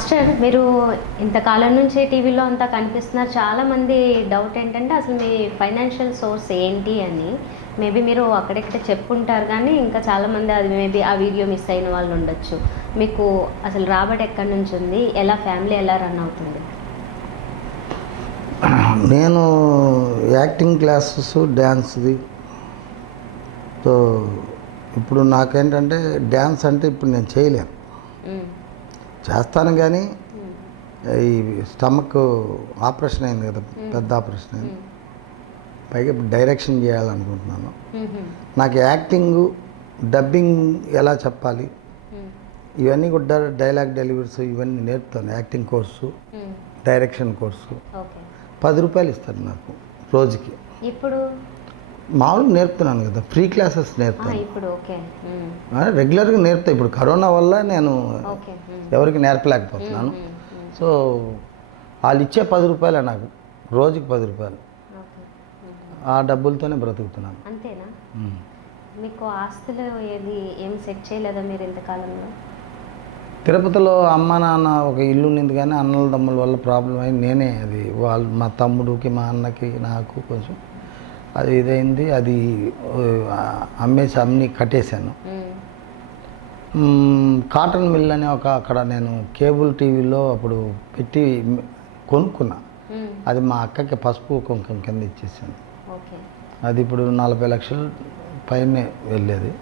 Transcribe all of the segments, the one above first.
Master మీరు ఇంతకాలం నుంచే టీవీలో అంతా కనిపిస్తున్నారు. చాలామంది డౌట్ ఏంటంటే అసలు మీ ఫైనాన్షియల్ సోర్స్ ఏంటి అని. మేబీ మీరు అక్కడెక్కడ చెప్పుంటారు కానీ ఇంకా చాలామంది అది మేబీ ఆ వీడియో మిస్ అయిన వాళ్ళు ఉండొచ్చు. మీకు అసలు రాబడి ఎక్కడి నుంచి ఉంది, ఎలా ఫ్యామిలీ ఎలా రన్ అవుతుంది? నేను యాక్టింగ్ క్లాసెస్ డ్యాన్స్ది. సో ఇప్పుడు నాకేంటంటే డ్యాన్స్ అంటే ఇప్పుడు నేను చేయలేను. చేస్తాను కానీ ఈ స్టమక్ ఆపరేషన్ అయింది కదా, పెద్ద ఆపరేషన్ అయింది. పైగా ఇప్పుడు డైరెక్షన్ చేయాలనుకుంటున్నాను. నాకు యాక్టింగ్, డబ్బింగ్ ఎలా చెప్పాలి ఇవన్నీ కూడా, డైలాగ్ డెలివరీస్ ఇవన్నీ నేర్పుతాను. యాక్టింగ్ కోర్సు, డైరెక్షన్ కోర్సు 10 రూపాయలు ఇస్తారు నాకు రోజుకి. ఇప్పుడు మామూలుగా నేర్పుతున్నాను కదా, ఫ్రీ క్లాసెస్ నేర్పుతాను. ఇప్పుడు రెగ్యులర్గా నేర్పుతా. ఇప్పుడు కరోనా వల్ల నేను ఎవరికి నేర్పలేకపోతున్నాను. సో వాళ్ళు ఇచ్చే 10 రూపాయలే నాకు, రోజుకి 10 రూపాయలు. ఆ డబ్బులతోనే బ్రతుకుతున్నాను. అంతేనా? మీకు ఆస్తులు ఏది ఏం సెట్ చేయలేదా మీరు ఇంతకాలంలో? తిరుపతిలో అమ్మ నాన్న ఒక ఇల్లు ఉన్నింది కానీ అన్నల తమ్ముల వల్ల ప్రాబ్లం అయింది. నేనే అది వాళ్ళు మా తమ్ముడికి మా అన్నకి నాకు కొంచెం అది ఇదైంది. అది అమ్మేసి అమ్మి కట్టేశాను. కాటన్ మిల్ అనే ఒక అక్కడ నేను కేబుల్ టీవీలో అప్పుడు పెట్టి కొనుక్కున్నా. అది మా అక్కకి పసుపు కుంకుమ కింద ఇచ్చేసాను. అది ఇప్పుడు 40 లక్షలు పైనే వెళ్ళేది.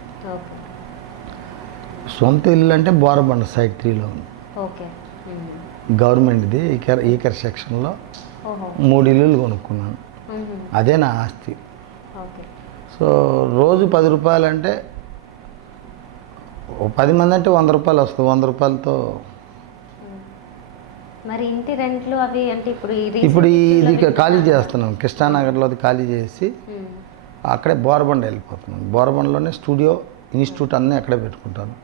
సొంత ఇల్లు అంటే బోరబండ సైడ్ 3లో ఉంది. గవర్నమెంట్ది ఈకర్ సెక్షన్లో 3 ఇల్లులు కొనుక్కున్నాను. అదే నా ఆస్తి. సో రోజు 10 రూపాయలు అంటే 10 మంది అంటే 100 రూపాయలు వస్తుంది. 100 రూపాయలతో మరి ఇంటి రెంట్లు అవి అంటే ఇప్పుడు ఇది ఖాళీ చేస్తున్నాం. కృష్ణానగర్లో అది ఖాళీ చేసి అక్కడే బోరబండ వెళ్ళిపోతున్నాను. బోరబండలోనే స్టూడియో, ఇన్స్టిట్యూట్ అన్నీ అక్కడే పెట్టుకుంటాను.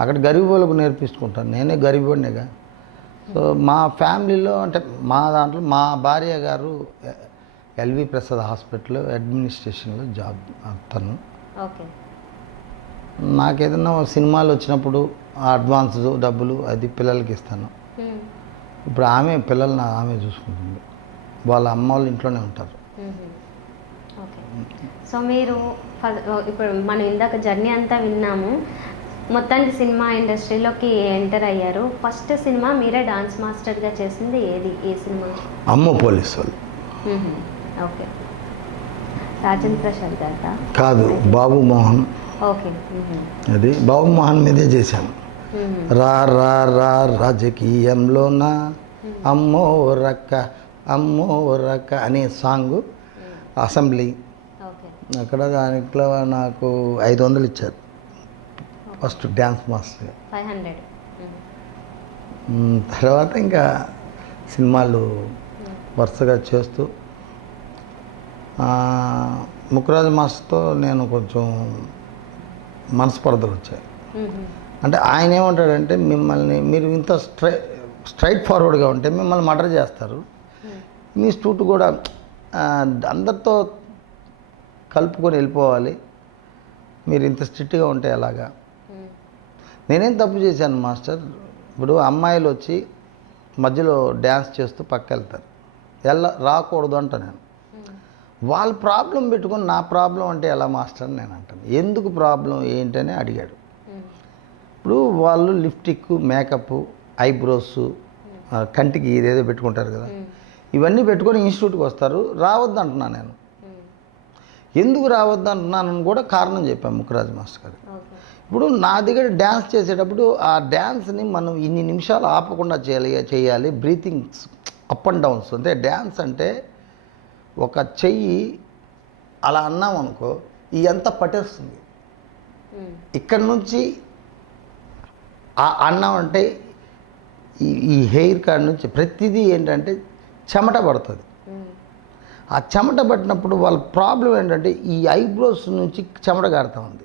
అక్కడ గరీబులకు నేర్పించుకుంటాను. నేనే గరీబుడినేగా. సో మా ఫ్యామిలీలో అంటే మా దాంట్లో మా భార్య గారు ఎల్వి ప్రసాద్ హాస్పిటల్లో అడ్మినిస్ట్రేషన్లో జాబ్ తను. నాకేదన్నా సినిమాలు వచ్చినప్పుడు అడ్వాన్స్ డబ్బులు అది పిల్లలకి ఇస్తాను. ఇప్పుడు పిల్లల్ని ఆమె చూసుకుంటుంది. వాళ్ళ అమ్మ వాళ్ళు ఇంట్లోనే ఉంటారు. సో మీరు ఇప్పుడు మనం ఇందాక జర్నీ అంతా విన్నాము. మొత్తానికి సినిమా ఇండస్ట్రీలోకి ఎంటర్ అయ్యారు. ఫస్ట్ సినిమా మీరే డాన్స్ మాస్టర్గా చేసింది ఏది? ఏ సినిమా? అమ్మ పోలీస్ వాళ్ళు. ఓకే. రాజేంద్ర ప్రసాద్ గారు కాదు, బాబు మోహన్. ఓకే. అది బాబు మోహన్ మీదే చేశాను. రా రా రా రాజకీయంలోన అమ్మో రక్క అనే సాంగ్ అసెంబ్లీ. అక్కడ దాంట్లో నాకు 500 ఇచ్చారు ఫస్ట్ డ్యాన్స్ మాస్టర్. 500. తర్వాత ఇంకా సినిమాలు వరుసగా చేస్తూ ముక్కురాజు మాస్టర్తో నేను కొంచెం మనస్పర్ధలు వచ్చాయి. అంటే ఆయన ఏమంటాడంటే, మిమ్మల్ని మీరు ఇంత స్ట్రైట్ ఫార్వర్డ్గా ఉంటే మిమ్మల్ని మర్డర్ చేస్తారు. మీ స్టూట్ కూడా అందరితో కలుపుకొని వెళ్ళిపోవాలి, మీరు ఇంత స్ట్రిక్ట్గా ఉంటే ఎలాగా? నేనేం తప్పు చేశాను మాస్టర్? ఇప్పుడు అమ్మాయిలు వచ్చి మధ్యలో డ్యాన్స్ చేస్తూ పక్క వెళ్తారు, రాకూడదు అంట నేను. వాళ్ళ ప్రాబ్లం పెట్టుకొని నా ప్రాబ్లం అంటే ఎలా మాస్టర్ అని నేను అంటాను. ఎందుకు ప్రాబ్లం ఏంటని అడిగాడు. ఇప్పుడు వాళ్ళు లిప్స్టిక్, మేకప్, ఐబ్రోస్, కంటికి ఇదేదో పెట్టుకుంటారు కదా, ఇవన్నీ పెట్టుకొని ఇన్స్టిట్యూట్కి వస్తారు. రావద్దు అంటున్నాను నేను. ఎందుకు రావద్దు అంటున్నానని కూడా కారణం చెప్పాను ముక్కురాజు మాస్టర్ గారు. ఇప్పుడు నా దగ్గర డ్యాన్స్ చేసేటప్పుడు ఆ డ్యాన్స్ని మనం ఇన్ని నిమిషాలు ఆపకుండా చేయాలి. Breathings up and downs. అంటే డ్యాన్స్ అంటే ఒక చెయ్యి అలా అన్నాం అనుకో, ఇదంతా పట్టేస్తుంది. ఇక్కడ నుంచి అన్నామంటే ఈ హెయిర్ కాడ నుంచి ప్రతిదీ ఏంటంటే చెమట పడుతుంది. ఆ చెమట పట్టినప్పుడు వాళ్ళ ప్రాబ్లం ఏంటంటే ఈ ఐబ్రోస్ నుంచి చెమట కారుతూ ఉంది,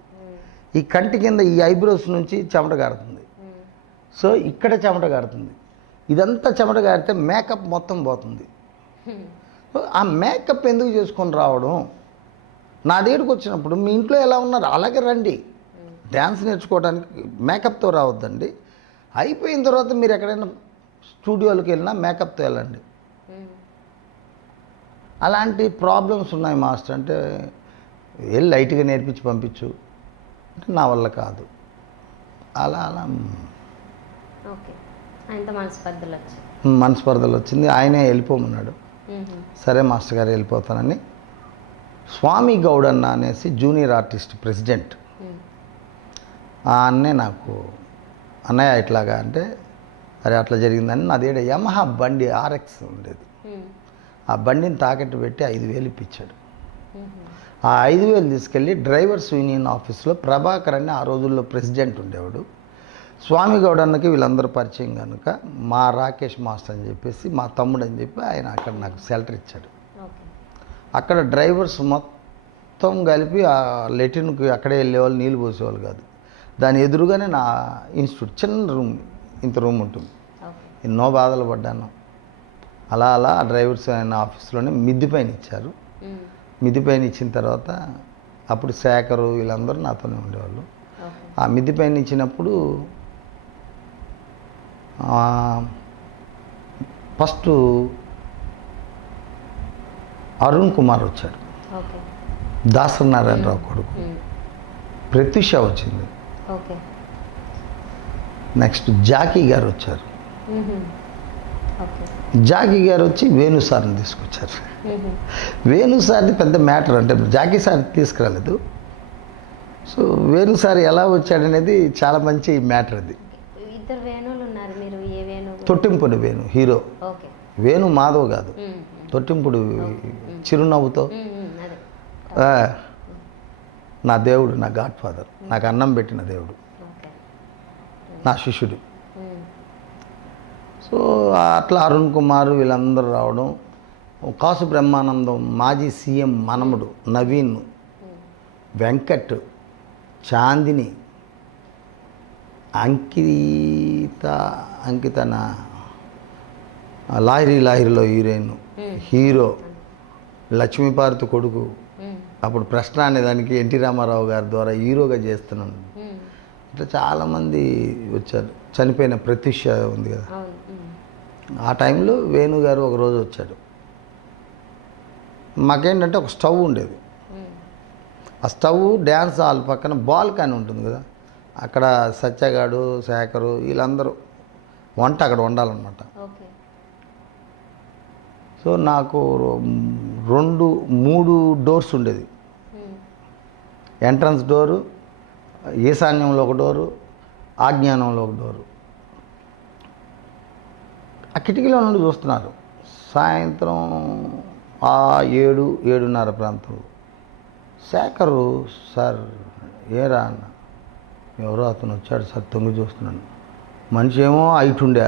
ఈ కంటి కింద ఈ ఐబ్రోస్ నుంచి చెమట కారుతుంది. సో ఇక్కడ చెమట కారుతుంది. ఇదంతా చెమట కారితే మేకప్ మొత్తం పోతుంది. ఆ మేకప్ ఎందుకు చేసుకొని రావడం? నా దగ్గరికి వచ్చినప్పుడు మీ ఇంట్లో ఎలా ఉన్నారు అలాగే రండి. డ్యాన్స్ నేర్చుకోవడానికి మేకప్తో రావద్దండి. అయిపోయిన తర్వాత మీరు ఎక్కడైనా స్టూడియోలకు వెళ్ళినా మేకప్తో వెళ్ళండి. అలాంటి ప్రాబ్లమ్స్ ఉన్నాయి మాస్టర్. అంటే వెళ్ళి లైట్గా నేర్పించి పంపించు అంటే నా వల్ల కాదు. అలా ఓకే. ఆయనతో మనస్పర్ధలు వచ్చింది. ఆయనే వెళ్ళిపోమన్నాడు. సరే మాస్టర్ గారు వెళ్ళిపోతానని స్వామి గౌడ్ అన్న అనేసి జూనియర్ ఆర్టిస్ట్ ప్రెసిడెంట్ ఆ అన్నే నాకు అన్నయ్య ఇట్లాగా అంటే అరే అట్లా జరిగిందని నాదేడ యమహా బండి ఆర్ఎక్స్ ఉండేది. ఆ బండిని తాకట్టు పెట్టి 5,000 ఇప్పించాడు. ఆ 5,000 తీసుకెళ్ళి డ్రైవర్స్ యూనియన్ ఆఫీస్లో ప్రభాకర్ అని ఆ రోజుల్లో ప్రెసిడెంట్ ఉండేవాడు. స్వామి గౌడ్ అన్నకి వీళ్ళందరూ పరిచయం కనుక మా రాకేష్ మాస్టర్ అని చెప్పేసి మా తమ్ముడు అని చెప్పి ఆయన అక్కడ నాకు షెల్టర్ ఇచ్చాడు. అక్కడ డ్రైవర్స్ మొత్తం కలిపి ఆ లెటిన్కి అక్కడే వెళ్ళేవాళ్ళు, నీళ్ళు పోసేవాళ్ళు కాదు. దాని ఎదురుగానే నా ఇన్స్టిట్యూట్ చిన్న రూమ్, ఇంత రూమ్ ఉంటుంది. ఎన్నో బాధలు పడ్డాను. అలా అలా ఆ డ్రైవర్స్ ఆయన ఆఫీస్లోనే మిద్ది పైన ఇచ్చారు. మిద్ది పైన ఇచ్చిన తర్వాత అప్పుడు శేఖరు వీళ్ళందరూ నాతోనే ఉండేవాళ్ళు. ఆ మిద్ది పైన ఇచ్చినప్పుడు ఫస్ట్ అరుణ్ కుమార్ వచ్చాడు, దాసనారాయణరావు కొడుకు. ప్రత్యూష వచ్చింది. నెక్స్ట్ జాకీ గారు వచ్చారు. జాకీ గారు వచ్చి వేణు సార్ని తీసుకొచ్చారు. వేణు సార్ది పెద్ద మ్యాటర్, అంటే జాకీ సార్ తీసుకురాలేదు. సో వేణు సార్ ఎలా వచ్చాడనేది చాలా మంచి మ్యాటర్. అది ఇద్దరు వేణువులు ఉన్నారు. మీరు ఏ వేణు? తొట్టింపుడు వేణు హీరో. వేణు మాధవ్ కాదు, తొట్టింపుడు చిరునవ్వుతో నా దేవుడు, నా గాడ్ ఫాదర్, నాకు అన్నం పెట్టిన దేవుడు, నా శిష్యుడు. సో అట్లా అరుణ్ కుమార్ వీళ్ళందరూ రావడం. కాసు బ్రహ్మానందం మాజీ సీఎం మనముడు నవీన్, వెంకట్, చాందిని, అంకిత నా లాహిరిలో హీరోయిన్, హీరో లక్ష్మీపార్వతి కొడుకు. అప్పుడు ప్రశ్న అనేదానికి ఎన్టీ రామారావు గారి ద్వారా హీరోగా చేస్తున్నాను. ఇట్లా చాలామంది వచ్చారు. చనిపోయిన ప్రత్యూష ఉంది కదా, ఆ టైంలో వేణు గారు ఒకరోజు వచ్చాడు. మాకేంటంటే ఒక స్టవ్ ఉండేది. ఆ స్టవ్ డ్యాన్స్ హాల్ పక్కన బాల్కనీ ఉంటుంది కదా, అక్కడ సత్యగాడు, శేఖరు వీళ్ళందరూ వంట అక్కడ వండాలన్నమాట. సో నాకు 3 డోర్స్ ఉండేది. ఎంట్రన్స్ డోరు, ఈశాన్యంలో ఒక డోరు, ఆజ్ఞానంలో ఒక డోరు. ఆ కిటికీలో నుండి చూస్తున్నారు. సాయంత్రం 7-7:30 ప్రాంతంలో శేఖరు సార్ ఏరా అన్న, ఎవరో అతను వచ్చాడు సార్, తొంగి చూస్తున్నాను. మనిషి ఏమో హైట్ ఉండే,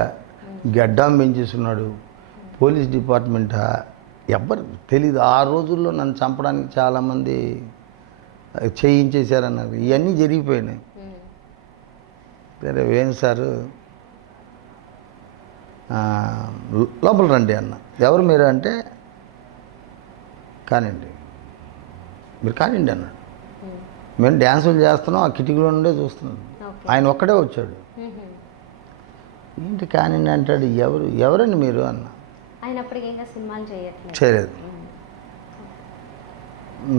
గడ్డం పెంచేస్తున్నాడు, పోలీస్ డిపార్ట్మెంటా ఎవ్వరు తెలీదు. ఆ రోజుల్లో నన్ను చంపడానికి చాలామంది చేయించేశారన్నారు. ఇవన్నీ జరిగిపోయినాయి. సరే వేణు సారు లోపల రండి అన్న. ఎవరు మీరు అంటే, కానివ్వండి మీరు కానివ్వండి అన్నాడు. మేము డ్యాన్సులు చేస్తున్నాం, ఆ కిటికీలో నుండే చూస్తున్నాం. ఆయన ఒక్కడే వచ్చాడు. ఏంటి కానివ్వండి అంటాడు. ఎవరండి మీరు అన్న. చేయలేదు.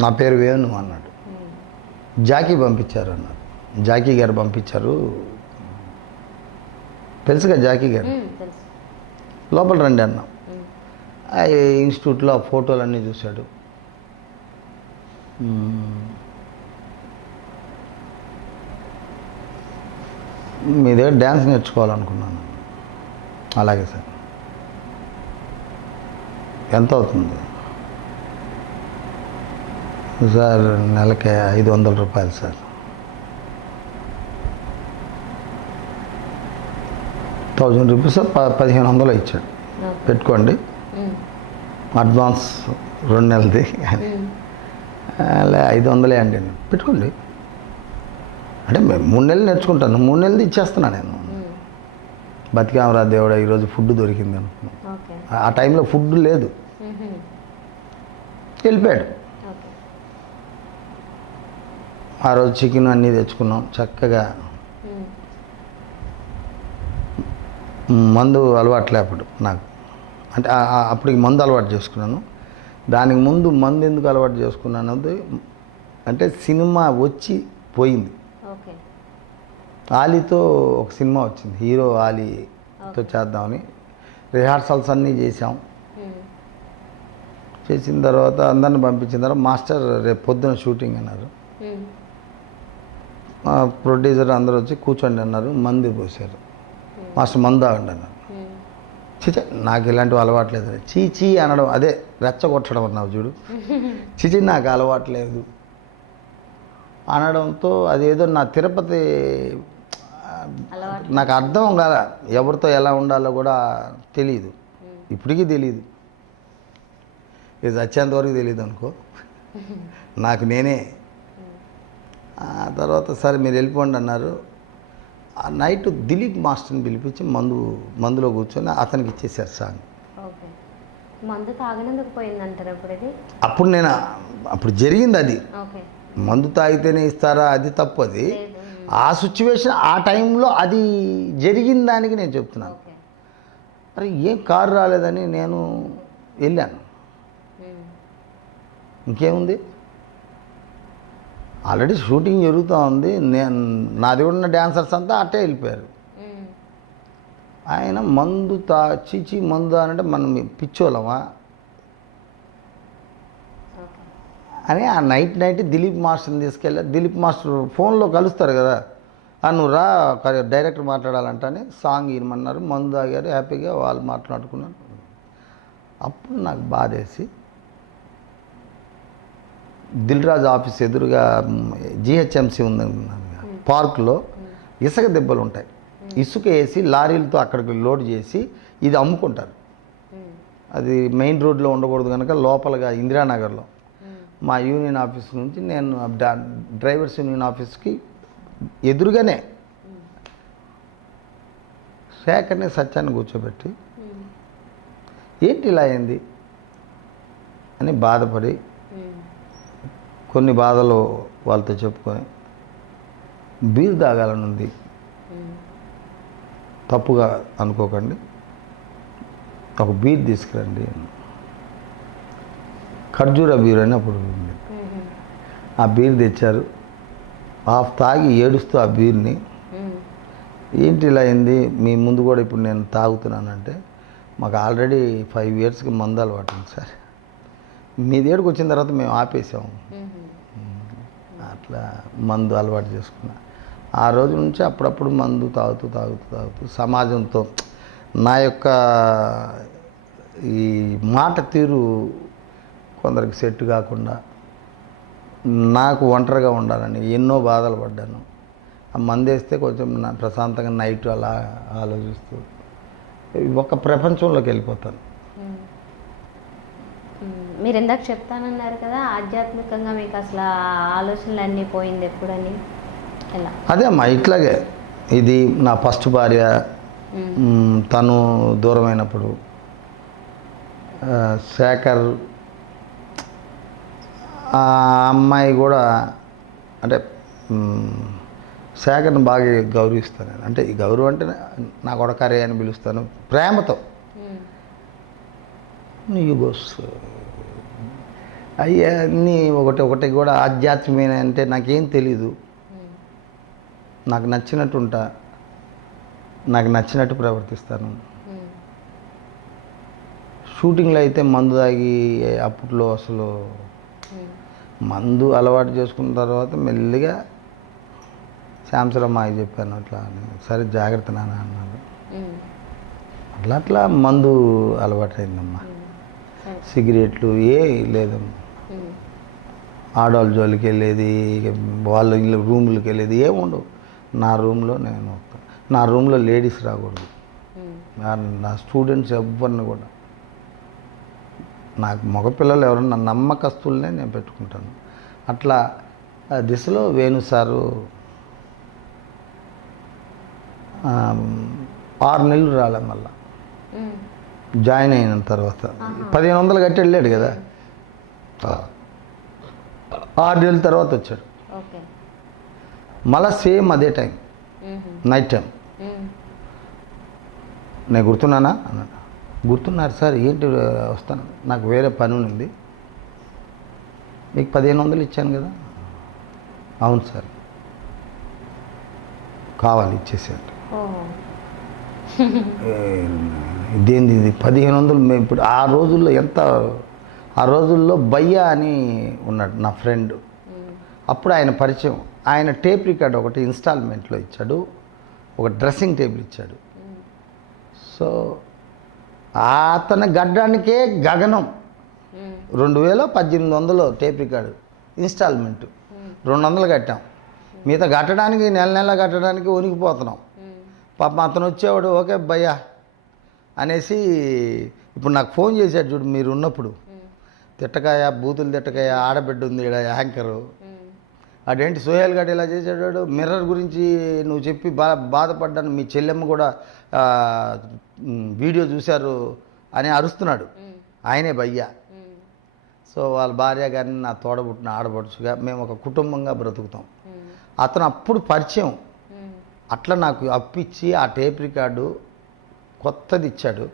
నా పేరు వేణు అన్నాడు. జాకీ పంపించారు అన్నారు. జాకీ గారు పంపించారు, తెలుసుగా జాకీ గారు. లోపల రండి అన్నాం. ఆ ఇన్స్టిట్యూట్లో ఆ ఫోటోలన్నీ చూశాడు. మీ దగ్గర డ్యాన్స్ నేర్చుకోవాలనుకున్నాను. అలాగే సార్, ఎంత అవుతుంది సార్? నెలకి 500 రూపాయలు సార్. 1000 రూపీస్ 1500 ఇచ్చాడు. పెట్టుకోండి, అడ్వాన్స్ 2 నెలది. 500 అండి, పెట్టుకోండి. అంటే 3 నెలలు నేర్చుకుంటాను, 3 నెలది ఇచ్చేస్తున్నాను నేను. బతికామరా దేవుడా, ఈరోజు ఫుడ్ దొరికింది అనుకున్నాను. ఆ టైంలో ఫుడ్ లేదు. వెళ్ళిపోయాడు. ఆ రోజు చికెన్ అన్నీ తెచ్చుకున్నాం. చక్కగా మందు అలవాట్లే అప్పుడు నాకు. అంటే అప్పటికి మందు అలవాటు చేసుకున్నాను. దానికి ముందు మందు ఎందుకు అలవాటు చేసుకున్నాను అంటే సినిమా వచ్చి పోయింది. ఓకే. ఆలీతో ఒక సినిమా వచ్చింది, హీరో ఆలీతో చేద్దామని రిహార్సల్స్ అన్నీ చేసాం. చేసిన తర్వాత అందరిని పంపించిన తర్వాత మాస్టర్ రేపు పొద్దున షూటింగ్ అన్నారు. మా ప్రొడ్యూసర్ అందరూ వచ్చి కూర్చోండి అన్నారు, మందు పోసారు. మాస్టర్ మందు తాగండి అన్నారు. చిచి నాకు ఇలాంటివి అలవాట్లేదు. చీచీ అనడం, అదే రెచ్చగొట్టడం అన్నావు చూడు, చిచి నాకు అలవాట్లేదు అనడంతో అదేదో నా తిరుపతి నాకు అర్థం కాదా, ఎవరితో ఎలా ఉండాలో కూడా తెలియదు, ఇప్పటికీ తెలియదు, ఇది వచ్చేంతవరకు తెలియదు అనుకో నాకు నేనే. ఆ తర్వాత సరే మీరు వెళ్ళిపోండి అన్నారు. ఆ నైట్ దిలీప్ మాస్టర్ని పిలిపించి మందులో కూర్చొని అతనికి ఇచ్చేసారు సాంగ్. ఓకే. మందు తాగనందుకు పోయిందంటారు అప్పుడు నేను అప్పుడు జరిగింది అది. ఓకే. మందు తాగితేనే ఇస్తారా, అది తప్పు. అది ఆ సిచ్యువేషన్ ఆ టైంలో అది జరిగిన దానికి నేను చెప్తున్నాను. అరే ఏం కారు రాలేదని నేను వెళ్ళాను, ఇంకేముంది ఆల్రెడీ షూటింగ్ జరుగుతూ ఉంది. నాది ఉన్న డ్యాన్సర్స్ అంతా అట్టే వెళ్ళిపోయారు. ఆయన మందు చీచి మందు అంటే మనం పిచ్చోళ్ళమా అని ఆ నైట్ దిలీప్ మాస్టర్ని తీసుకెళ్ళారు. దిలీప్ మాస్టర్ ఫోన్లో కలుస్తారు కదా, నువ్వు రా డైరెక్టర్ మాట్లాడాలంటని సాంగ్ ఇవ్వమన్నారు. మందు తాగారు, హ్యాపీగా వాళ్ళు మాట్లాడుకున్నారు. అప్పుడు నాకు బాధేసి దిల్రాజ్ ఆఫీస్ ఎదురుగా జిహెచ్ఎంసి ఉంది పార్కులో ఇసుక దెబ్బలు ఉంటాయి. ఇసుక వేసి లారీలతో అక్కడికి లోడ్ చేసి ఇది అమ్ముకుంటారు. అది మెయిన్ రోడ్లో ఉండకూడదు కనుక లోపలగా ఇందిరానగర్లో మా యూనియన్ ఆఫీస్ నుంచి నేను డ్రైవర్స్ యూనియన్ ఆఫీస్కి ఎదురుగానే శేఖర్ని సత్యాన్ని కూర్చోబెట్టి ఏంటి ఇలా అయింది అని బాధపడి కొన్ని బాధలు వాళ్ళతో చెప్పుకొని బీర్ తాగాలని ఉంది, తప్పుగా అనుకోకండి, ఒక బీర్ తీసుకురండి. ఖర్జూరా బీర్ అని అప్పుడు ఉంది. ఆ బీర్ తెచ్చారు. హాఫ్ తాగి ఏడుస్తూ ఆ బీర్ని, ఏంటి ఇలా అయింది, మీ ముందు కూడా ఇప్పుడు నేను తాగుతున్నానంటే, మాకు ఆల్రెడీ 5 yearsకి మందు అలవాటు ఉంది సార్, మీ దగ్గరికి వచ్చిన తర్వాత మేము ఆపేసాము. అట్లా మందు అలవాటు చేసుకున్నా. ఆ రోజు నుంచి అప్పుడప్పుడు మందు తాగుతూ సమాజంతో నా యొక్క ఈ మాట తీరు కొందరికి సెట్ కాకుండా నాకు ఒంటరిగా ఉండాలని ఎన్నో బాధలు పడ్డాను. ఆ మందు వేస్తే కొంచెం ప్రశాంతంగా నైట్ అలా ఆలోచిస్తూ ఒక ప్రపంచంలోకి వెళ్ళిపోతాను. మీరు ఇందాక చెప్తానన్నారు కదా, ఆధ్యాత్మికంగా మీకు అసలు ఆలోచనలు అన్నీ పోయింది ఎప్పుడని, ఎలా? అదే అమ్మా, ఇట్లాగే ఇది నా ఫస్ట్ భార్య, తను దూరమైనప్పుడు శేఖర్ ఆ అమ్మాయి కూడా, అంటే శేఖర్ని బాగా గౌరవిస్తాను నేను. అంటే ఈ గౌరవం అంటే నా కొడకారే అని పిలుస్తాను ప్రేమతో. ఈగోస్ అన్నీ ఒకటి కూడా ఆధ్యాత్మికమైన అంటే నాకేం తెలీదు. నాకు నచ్చినట్టు ఉంటా, నాకు నచ్చినట్టు ప్రవర్తిస్తాను. షూటింగ్లో అయితే మందు తాగి అప్పట్లో అసలు మందు అలవాటు చేసుకున్న తర్వాత మెల్లిగా శాంసరమ్మాయి చెప్పాను అట్లా అని, సరే జాగ్రత్త నాన్న అన్నాడు. అట్లా మందు అలవాటైందమ్మా. సిగరెట్లు ఏ లేదమ్మా, ఆడవాళ్ళ జోలికి వెళ్ళేది, వాళ్ళ ఇల్లు రూములకి వెళ్ళేది ఏమి ఉండవు. నా రూమ్లో నేను, నా రూమ్లో లేడీస్ రాకూడదు, నా స్టూడెంట్స్ ఎవరిని కూడా, నాకు మగపిల్లలు ఎవరన్నా నమ్మకస్తులనే నేను పెట్టుకుంటాను. అట్లా దిశలో వేణు సారు 6 నెలలు రాలే, మళ్ళా జాయిన్ అయిన తర్వాత 1500 కట్టి వెళ్ళాడు కదా, 6 నెలల తర్వాత వచ్చాడు. మళ్ళా సేమ్ అదే టైం, నైట్ టైం నేను గుర్తున్నానా అన్నాడు. గుర్తున్నారు సార్, ఏంటి వస్తాను, నాకు వేరే పని ఉంది, మీకు 1500 ఇచ్చాను కదా. అవును సార్, కావాలి ఇచ్చేసాడు. ఓహో. ఇదేంది ఇది 1500? మేము ఇప్పుడు ఆ రోజుల్లో ఆ రోజుల్లో భయ్యా అని ఉన్నాడు నా ఫ్రెండ్, అప్పుడు ఆయన పరిచయం. ఆయన టేప్ రికార్డ్ ఒకటి ఇన్స్టాల్మెంట్లో ఇచ్చాడు, ఒక డ్రెస్సింగ్ టేబుల్ ఇచ్చాడు. సో అతని గడ్డానికే గగనం. 2018 టేప్ రికార్డు ఇన్స్టాల్మెంట్ 200 కట్టాం. మిగతా కట్టడానికి నెల కట్టడానికి వణికిపోతున్నాం. పాపం అతను వచ్చేవాడు, ఓకే భయ్యా అనేసి ఇప్పుడు నాకు ఫోన్ చేశాడు చూడు మీరు ఉన్నప్పుడు, తిట్టకాయ బూతులు తిట్టకాయ, ఆడబిడ్డ ఉంది ఈడ యాంకరు, అదేంటి సోహెల్ గడ్ ఇలా చేసాడు, మిర్రర్ గురించి నువ్వు చెప్పి బాధపడ్డాను, మీ చెల్లెమ్మ కూడా వీడియో చూశారు అని అరుస్తున్నాడు. ఆయనే భయ్యా. సో వాళ్ళ భార్య గారిని నా తోడబుట్టిన ఆడబడుచుగా మేము ఒక కుటుంబంగా బ్రతుకుతాం. అతను అప్పుడు పరిచయం. అట్లా నాకు అప్పిచ్చి ఆ టేప్ రికార్డు కొత్తది ఇచ్చాడు.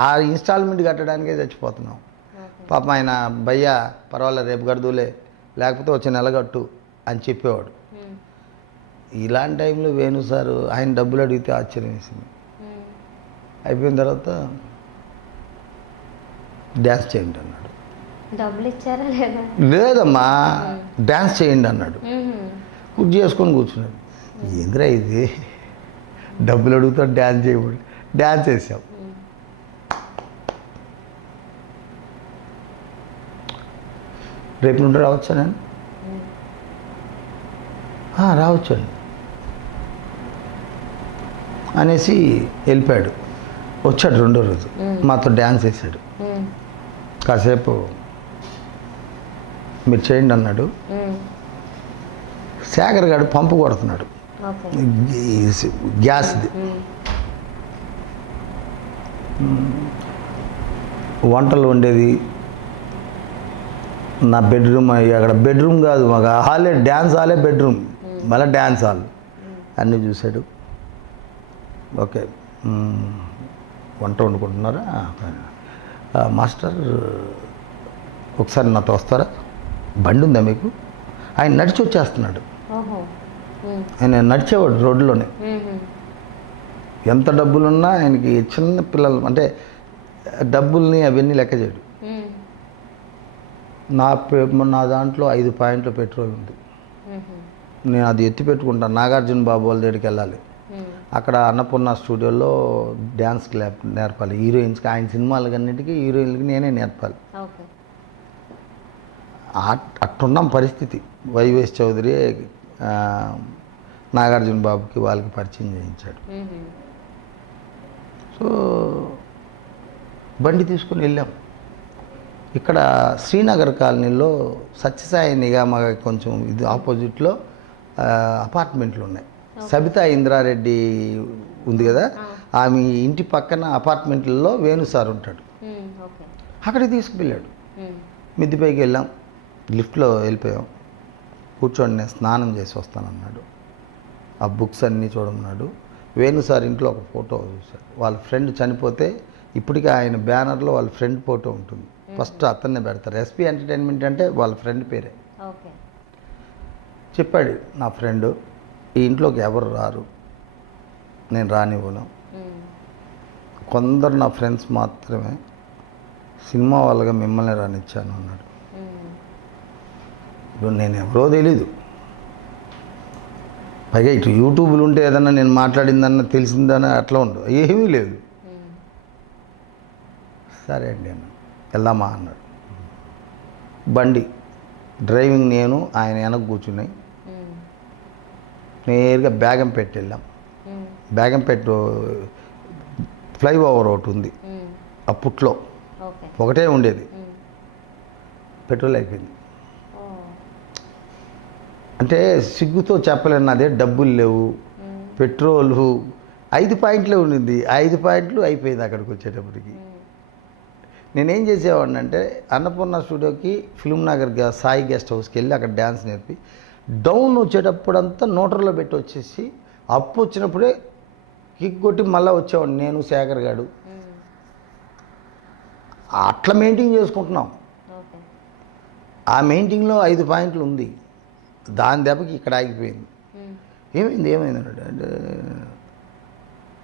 ఆ ఇన్స్టాల్మెంట్ కట్టడానికే చచ్చిపోతున్నాం. పాపం ఆయన భయ్యా పర్వాలేదు రేపు గడుదులే, లేకపోతే వచ్చే నెలగట్టు అని చెప్పేవాడు. ఇలాంటి టైంలో వేణు సారు ఆయన డబ్బులు అడిగితే ఆశ్చర్యం వేసింది. అయిపోయిన తర్వాత డ్యాన్స్ చేయండి అన్నాడు. డబ్బులు ఇచ్చారా లేదా? లేదమ్మా, డ్యాన్స్ చేయండి అన్నాడు. కుర్చీ చేసుకొని కూర్చున్నాడు. ఏంద్రా ఇది, డబ్బులు అడుగుతా డ్యాన్స్ చేయబడి డ్యాన్స్ చేసాం. రేపు నుండి రావచ్చా నేను? రావచ్చండి అనేసి వెళ్ళిపోయాడు. వచ్చాడు రెండో రోజు, మాతో డ్యాన్స్ వేసాడు. కాసేపు మీరు చేయండి అన్నాడు. శేఖర్ గారు పంపు కొడుతున్నాడు గ్యాస్ది. వంటలు వండేది నా బెడ్రూమ్, అక్కడ బెడ్రూమ్ కాదు మాకు హాలే, డ్యాన్స్ హాలే బెడ్రూమ్, మళ్ళీ డ్యాన్స్ హాల్ అన్నీ చూశాడు. ఓకే వంట వండుకుంటున్నారా మాస్టర్, ఒకసారి నాతో వస్తారా, బండి ఉందా మీకు? ఆయన నడిచి వచ్చేస్తున్నాడు. ఆయన నడిచేవాడు రోడ్లోనే. ఎంత డబ్బులున్నా ఆయనకి చిన్న పిల్లలు అంటే డబ్బుల్ని అవన్నీ లెక్క చేయడు. నా దాంట్లో 5 పాయింట్లు పెట్రోల్ ఉంది, నేను అది ఎత్తి పెట్టుకుంటాను. నాగార్జున బాబు వాళ్ళ దగ్గరికి వెళ్ళాలి, అక్కడ అన్నపూర్ణ స్టూడియోలో డ్యాన్స్ నేర్పాలి హీరోయిన్స్కి. ఆయన సినిమాలకి అన్నింటికి హీరోయిన్లకి నేనే నేర్పాలి. అట్టున్నాం పరిస్థితి. వైవేష్ చౌదరి నాగార్జున బాబుకి వాళ్ళకి పరిచయం చేయించాడు. సో బండి తీసుకుని వెళ్ళాం. ఇక్కడ శ్రీనగర్ కాలనీలో సత్యసాయి నిగామ కొంచెం ఇది ఆపోజిట్లో అపార్ట్మెంట్లు ఉన్నాయి. సబితా ఇంద్రారెడ్డి ఉంది కదా, ఆమె ఇంటి పక్కన అపార్ట్మెంట్లలో వేణు సార్ ఉంటాడు. అక్కడికి తీసుకువెళ్ళాడు. మిద్దిపైకి వెళ్ళాం, లిఫ్ట్లో వెళ్ళిపోయాం. కూర్చోండి నేను స్నానం చేసి వస్తానన్నాడు. ఆ బుక్స్ అన్నీ చూడమన్నాడు. వేణు సార్ ఇంట్లో ఒక ఫోటో చూశాడు. వాళ్ళ ఫ్రెండ్ చనిపోతే ఇప్పటికీ ఆయన బ్యానర్లో వాళ్ళ ఫ్రెండ్ ఫోటో ఉంటుంది. ఫస్ట్ అతన్నే పెడతారు. ఎస్పీ ఎంటర్టైన్మెంట్ అంటే వాళ్ళ ఫ్రెండ్ పేరే. చెప్పాడు నా ఫ్రెండ్, ఈ ఇంట్లోకి ఎవరు రారు, నేను రానివ్వను, కొందరు నా ఫ్రెండ్స్ మాత్రమే, సినిమా వాళ్ళగా మిమ్మల్ని రానిచ్చాను అన్నాడు. ఇప్పుడు నేను ఎవరో తెలీదు, పైగా ఇటు యూట్యూబ్లు ఉంటే ఏదన్నా నేను మాట్లాడిందన్నా తెలిసిందన్నా అట్లా ఉండదు, ఏమీ లేదు. సరే అండి అన్న, వెళ్దామా అన్నాడు. బండి డ్రైవింగ్ నేను, ఆయన వెనక కూర్చున్నాయి. నేరుగా బేగంపేట వెళ్ళాం. బేగంపేట ఫ్లైఓవర్ ఒకటి ఉంది, అప్పట్లో ఒకటే ఉండేది. పెట్రోల్ అయిపోయింది. అంటే సిగ్గుతో చెప్పలేను, అదే డబ్బులు లేవు, పెట్రోలు 5 పాయింట్లే ఉండింది. 5 పాయింట్లు అయిపోయింది అక్కడికి వచ్చేటప్పటికి. నేనేం చేసేవాడిని అంటే అన్నపూర్ణ స్టూడియోకి ఫిల్మ్ నగర్ సాయి గెస్ట్ హౌస్కి వెళ్ళి అక్కడ డ్యాన్స్ నేర్పి డౌన్ వచ్చేటప్పుడంతా నోటర్లో పెట్టి వచ్చేసి అప్పు వచ్చినప్పుడే కిక్ కొట్టి మళ్ళీ వచ్చేవాడు నేను శేఖర్ గారు. అట్లా మెయింటైన్ చేసుకుంటున్నాం. ఓకే. ఆ మెయింటైన్లో 5 పాయింట్లు ఉంది, దాని దెబ్బకి ఇక్కడ ఆగిపోయింది. ఏమైంది అన్నాడు. అంటే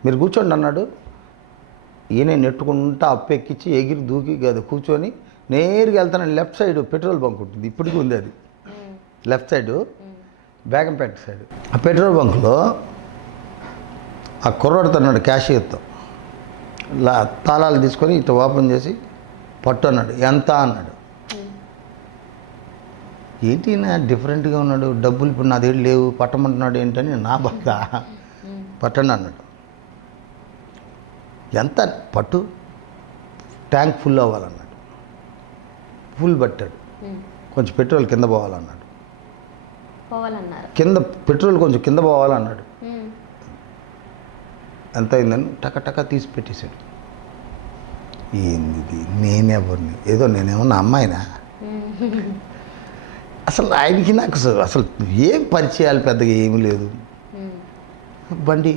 మీరు కూర్చోండి అన్నాడు. ఈయన నెట్టుకుంటా అప్పు ఎక్కించి ఎగిరి దూకి కదా కూర్చొని నేరుగా వెళ్తాను. లెఫ్ట్ సైడ్ పెట్రోల్ బంక్ ఉంటుంది, ఇప్పటికీ ఉంది అది. లెఫ్ట్ సైడు బేగంపేట సైడ్ ఆ పెట్రోల్ బంక్లో ఆ కుర్రాడుతో అన్నాడు క్యాషియర్తో. తాళాలు తీసుకొని ఇట్లా ఓపెన్ చేసి పట్టు అన్నాడు. ఎంత అన్నాడు. ఏంటి నా డిఫరెంట్గా ఉన్నాడు, డబ్బులు ఇప్పుడు నా దగ్గర లేవు, పట్టమంటున్నాడు ఏంటని నా బాధ. పట్టండి అన్నాడు. ఎంత పట్టు, ట్యాంక్ ఫుల్ అవ్వాలన్నాడు. ఫుల్ పట్టాడు. కొంచెం పెట్రోల్ కింద పోవాలన్నాడు. కింద పెట్రోల్ కొంచెం కింద పోవాలన్నాడు. ఎంత అయిందని టక తీసి పెట్టేశాడు. ఏంది నేనెవరిని, ఏదో నేనేమన్నా అమ్మాయినా? అసలు ఆయనకి నాకు అసలు ఏం పరిచయాలు పెద్దగా ఏమీ లేదు. బండి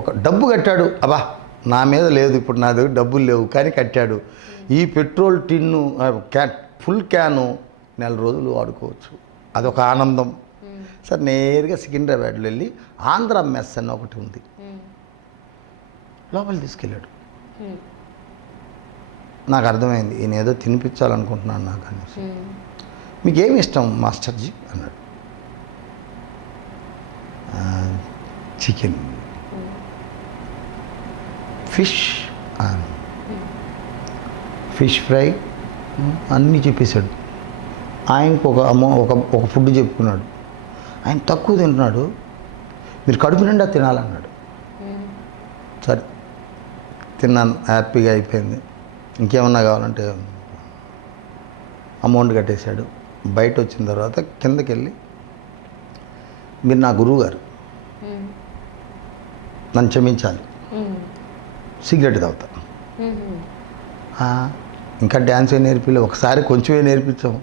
ఒక డబ్బు కట్టాడు. అబ్బా నా మీద లేదు, ఇప్పుడు నా దగ్గర డబ్బులు లేవు కానీ కట్టాడు. ఈ పెట్రోల్ టిన్ను ఫుల్ క్యాను 4 రోజులు వాడుకోవచ్చు, అదొక ఆనందం. సార్ నేరుగా సికింద్రాబాద్లో వెళ్ళి ఆంధ్ర మెస్ అని ఒకటి ఉంది, లోపల తీసుకెళ్ళాడు. నాకు అర్థమైంది ఈయన ఏదో తినిపించాలనుకుంటున్నాను నాకు అనేసి. మీకేమి ఇష్టం మాస్టర్జీ అన్నాడు. చికెన్, ఫిష్ ఫ్రై అన్నీ చెప్పేశాడు. ఆయనకు ఒక ఫుడ్ చెప్పుకున్నాడు. ఆయన తక్కువ తింటున్నాడు, మీరు కడుపు నిండా తినాలన్నాడు. సరే తిన్నాను, హ్యాపీగా అయిపోయింది. ఇంకేమన్నా కావాలంటే అమౌంట్ కట్టేశాడు. బయట వచ్చిన తర్వాత కిందకి వెళ్ళి, మీరు నా గురువు గారు, నన్ను క్షమించాలి, సిగరెట్ తాగుతా. ఇంకా డ్యాన్స్ ఏ నేర్పిలే, ఒకసారి కొంచెమే నేర్పించాం,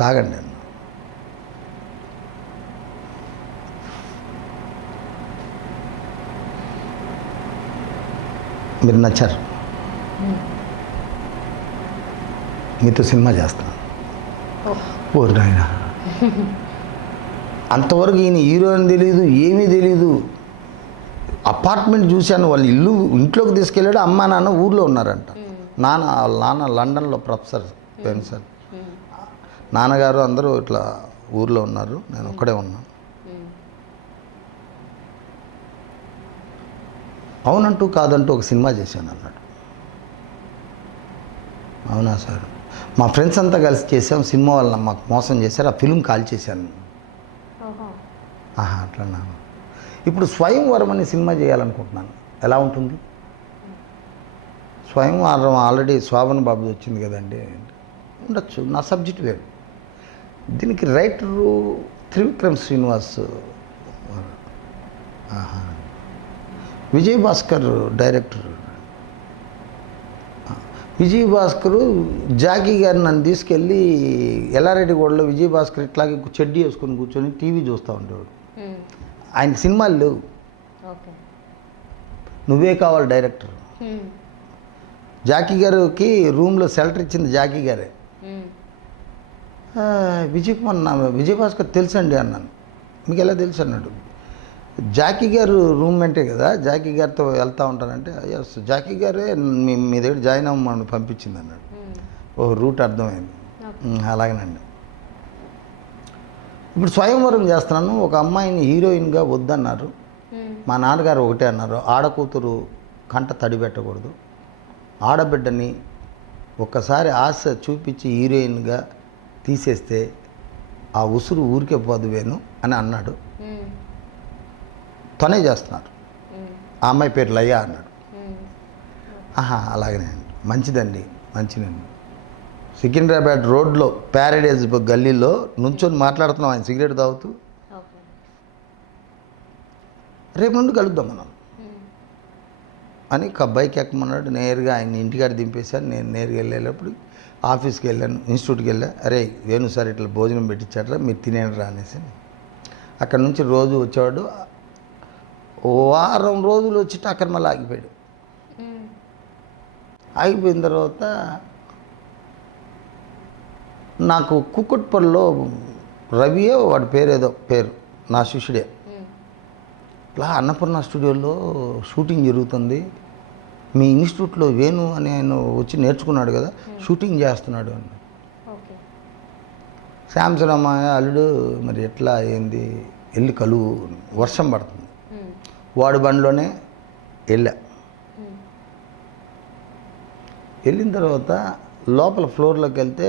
తాగండి అన్న. మీరు నచ్చారు, మీతో సినిమా చేస్తాను. ఓరు నాయన, అంతవరకు ఈయన హీరో అని తెలీదు, ఏమీ తెలీదు. అపార్ట్మెంట్ చూశాను, వాళ్ళ ఇంట్లోకి తీసుకెళ్ళాడు. అమ్మా నాన్న ఊర్లో ఉన్నారంట. నాన్న లండన్లో ప్రొఫెసర్ పెన్సర్, నాన్నగారు అందరూ ఇట్లా ఊర్లో ఉన్నారు, నేను ఒక్కడే ఉన్నాను. అవునంటూ కాదంటూ ఒక సినిమా చేశాను అన్నాడు. అవునా సార్, మా ఫ్రెండ్స్ అంతా కలిసి చేసాం, సినిమా వల్ల మాకు మోసం చేశారు, ఆ ఫిల్మ్ కాల్ చేశాను. అట్లా ఇప్పుడు స్వయంవరం అనే సినిమా చేయాలనుకుంటున్నాను, ఎలా ఉంటుంది? స్వయంవరం ఆల్రెడీ శోభన్ బాబు వచ్చింది కదండి, ఉండొచ్చు, నా సబ్జెక్ట్ వేరు. దీనికి రైటరు త్రివిక్రమ్ శ్రీనివాస్, విజయ్ భాస్కర్ డైరెక్టర్. విజయ్ భాస్కరు జాకీ గారు నన్ను తీసుకెళ్ళి ఎల్లారెడ్డిగూడలో విజయ్ భాస్కర్ ఇట్లాగే చెడ్డీ వేసుకొని కూర్చొని టీవీ చూస్తూ ఉండేవాడు. ఆయన సినిమాలు లేవు, నువ్వే కావాలి డైరెక్టర్. జాకీ గారికి రూమ్లో షెల్టర్ ఇచ్చింది జాకీ గారే. విజయ్ భాస్కర్ తెలుసండి అన్నాను. మీకు ఎలా తెలుసు అన్నాడు. జాకీ గారు రూమ్మేటే కదా, జాకీ గారితో వెళ్తూ ఉంటానంటే ఎస్ జాకీ గారే మీ దగ్గర జాయిన్ అవ్వమని పంపించింది అన్నాడు. రూట్ అర్థమైంది. అలాగేనండి. ఇప్పుడు స్వయంవరం చేస్తున్నాను, ఒక అమ్మాయిని హీరోయిన్గా వద్దన్నారు. మా నాన్నగారు ఒకటే అన్నారు, ఆడకూతురు కంట తడి పెట్టకూడదు, ఆడబిడ్డని ఒక్కసారి ఆశ చూపించి హీరోయిన్గా తీసేస్తే ఆ ఉసురు ఊరికే పోదువేను అని అన్నాడు. తనే చేస్తున్నారు. ఆ అమ్మాయి పేరు లయ అన్నాడు. అలాగనే అండి, మంచిదండి, మంచిదండి. సికింద్రాబాద్ రోడ్లో ప్యారడైజ్ గల్లీలో నుంచొని మాట్లాడుతున్నాం, ఆయన సిగరెట్ తాగుతూ. రేపు నుండి కలుద్దాం మనం అని బైక్ ఎక్కమన్నాడు. నేరుగా ఆయన ఇంటికాడ దింపేశాను. నేను నేరుగా వెళ్ళేటప్పుడు ఆఫీస్కి వెళ్ళాను, ఇన్స్టిట్యూట్కి వెళ్ళా. అరే వేణు సార్ ఇట్లా భోజనం పెట్టించాడరా, మీరు తినేరా అనేసి. అక్కడ నుంచి రోజు వచ్చేవాడు. వారం రోజులు వచ్చి టక్కన మళ్ళీ ఆగిపోయాడు. ఆగిపోయిన తర్వాత నాకు కుక్కట్పల్లిలో రవియో వాడి పేరేదో పేరు నా శిష్యుడే, ఇలా అన్నపూర్ణ స్టూడియోలో షూటింగ్ జరుగుతుంది, మీ ఇన్స్టిట్యూట్లో వేణు అని ఆయన వచ్చి నేర్చుకున్నాడు కదా, షూటింగ్ చేస్తున్నాడు అని. శాంసరామ అల్లుడు మరి ఎట్లా ఏంది, వెళ్ళి కలువు, వర్షం పడుతుంది. వాడి బండిలోనే వెళ్ళిన తర్వాత లోపల ఫ్లోర్లోకి వెళ్తే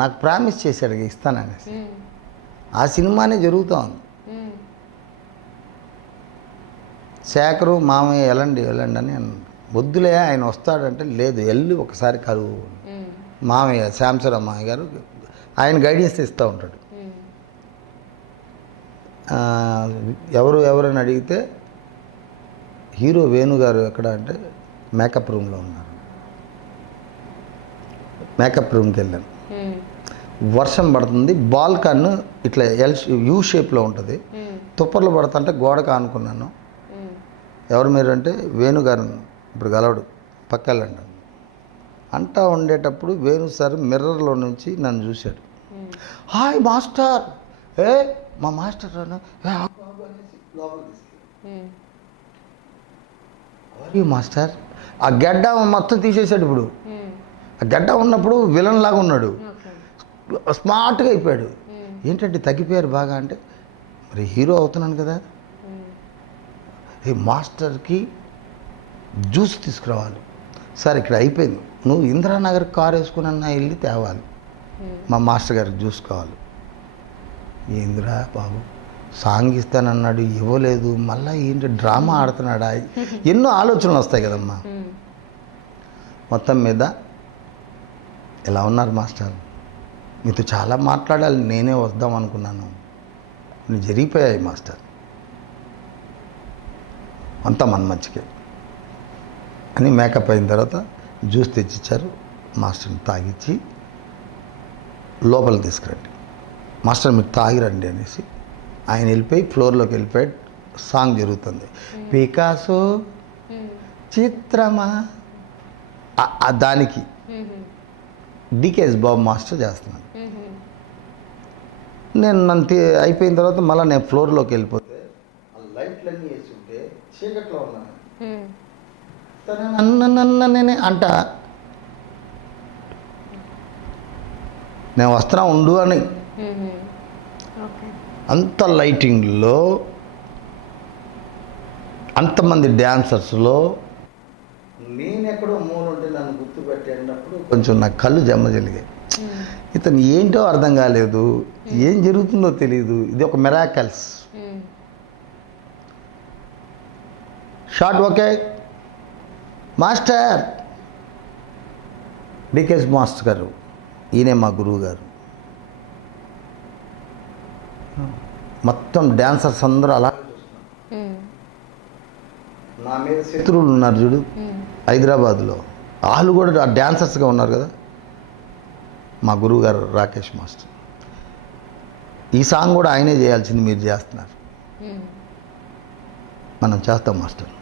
నాకు ప్రామిస్ చేశాడు ఇస్తాననేసి. ఆ సినిమానే జరుగుతూ ఉంది. శేఖరు మామయ్య వెళ్ళండి అని వద్దులే ఆయన వస్తాడంటే, లేదు వెళ్ళి ఒకసారి కలువు. మామయ్య శాంసరావు మామయ్య గారు ఆయన గైడెన్స్ ఇస్తూ ఉంటాడు. ఎవరని అడిగితే హీరో వేణు గారు ఎక్కడ అంటే మేకప్ రూమ్లో ఉన్నారు. మేకప్ రూమ్కి వెళ్ళాను. వర్షం పడుతుంది, బాల్కన్ ఇట్లా యూ షేప్లో ఉంటుంది, తుప్పర్లు పడుతుంటే గోడకు ఆనుకున్నాను. ఎవరు మీరు అంటే వేణు గారు ఇప్పుడు గలవడు పక్క వెళ్ళండి అంటా ఉండేటప్పుడు వేణు సార్ మిర్రర్లో నుంచి నన్ను చూశాడు. హాయ్ మాస్టర్, మా మాస్టర్ మాస్టర్. ఆ గడ్డ మొత్తం తీసేశాడు. ఇప్పుడు ఆ గడ్డ ఉన్నప్పుడు విలన్ లాగా ఉన్నాడు, స్మార్ట్గా అయిపోయాడు. ఏంటంటే తగ్గిపోయారు బాగా అంటే, మరి హీరో అవుతున్నాను కదా. మాస్టర్కి జ్యూస్ తీసుకురావాలి సార్, ఇక్కడ అయిపోయింది, నువ్వు ఇందిరానగర్ కారు వేసుకున్నా వెళ్ళి తేవాలి, మా మాస్టర్ గారికి జ్యూస్ కావాలి. ఏందిరా బాబు, సాంగ్ ఇస్తానన్నాడు ఇవ్వలేదు, మళ్ళీ ఏంటి డ్రామా ఆడుతున్నాడా, ఎన్నో ఆలోచనలు వస్తాయి కదమ్మా. మొత్తం మీద ఎలా ఉన్నారు మాస్టర్, మీతో చాలా మాట్లాడాలి, నేనే వద్దాం అనుకున్నాను, నేను జరిగిపోయాయి మాస్టర్, అంతా మన మంచికే అని. మేకప్ అయిన తర్వాత జ్యూస్ తెచ్చిచ్చారు, మాస్టర్ని తాగిచ్చి లోపల తీసుకురండి, మాస్టర్ మీరు తాగిరండి అనేసి ఆయన వెళ్ళిపోయి ఫ్లోర్లోకి వెళ్ళిపోయాడు. సాంగ్ జరుగుతుంది, పికాసో చిత్రమా, దానికి డికేఎస్ బాబు మాస్టర్ చేస్తున్నాను. నన్ను అయిపోయిన తర్వాత మళ్ళీ నేను ఫ్లోర్లోకి వెళ్ళిపోతే లైట్లన్నీ వేసి ఉంటే చీకట్లో ఉన్నాను. నేనే అంట, నేను వస్త్రం ఉండు అని. అంత లైటింగ్లో అంతమంది డ్యాన్సర్స్లో నేనెక్కడో మూలుంటే నన్ను గుర్తుపెట్టేటప్పుడు కొంచెం నా కళ్ళు జమ్మజలిగాయి. ఇతను ఏంటో అర్థం కాలేదు, ఏం జరుగుతుందో తెలియదు, ఇది ఒక miracles. Short okay master, DKS master గారు, ఈయనే మా గురువు గారు. మొత్తం డాన్సర్స్ అందరూ అలా నా మీద శత్రువులు ఉన్నారు చూడు హైదరాబాద్లో, వాళ్ళు కూడా డాన్సర్స్గా ఉన్నారు కదా. మా గురువు గారు రాకేష్ మాస్టర్, ఈ సాంగ్ కూడా ఆయనే చేయాల్సింది, మీరు చేస్తున్నారు, మనం చేస్తాం మాస్టర్.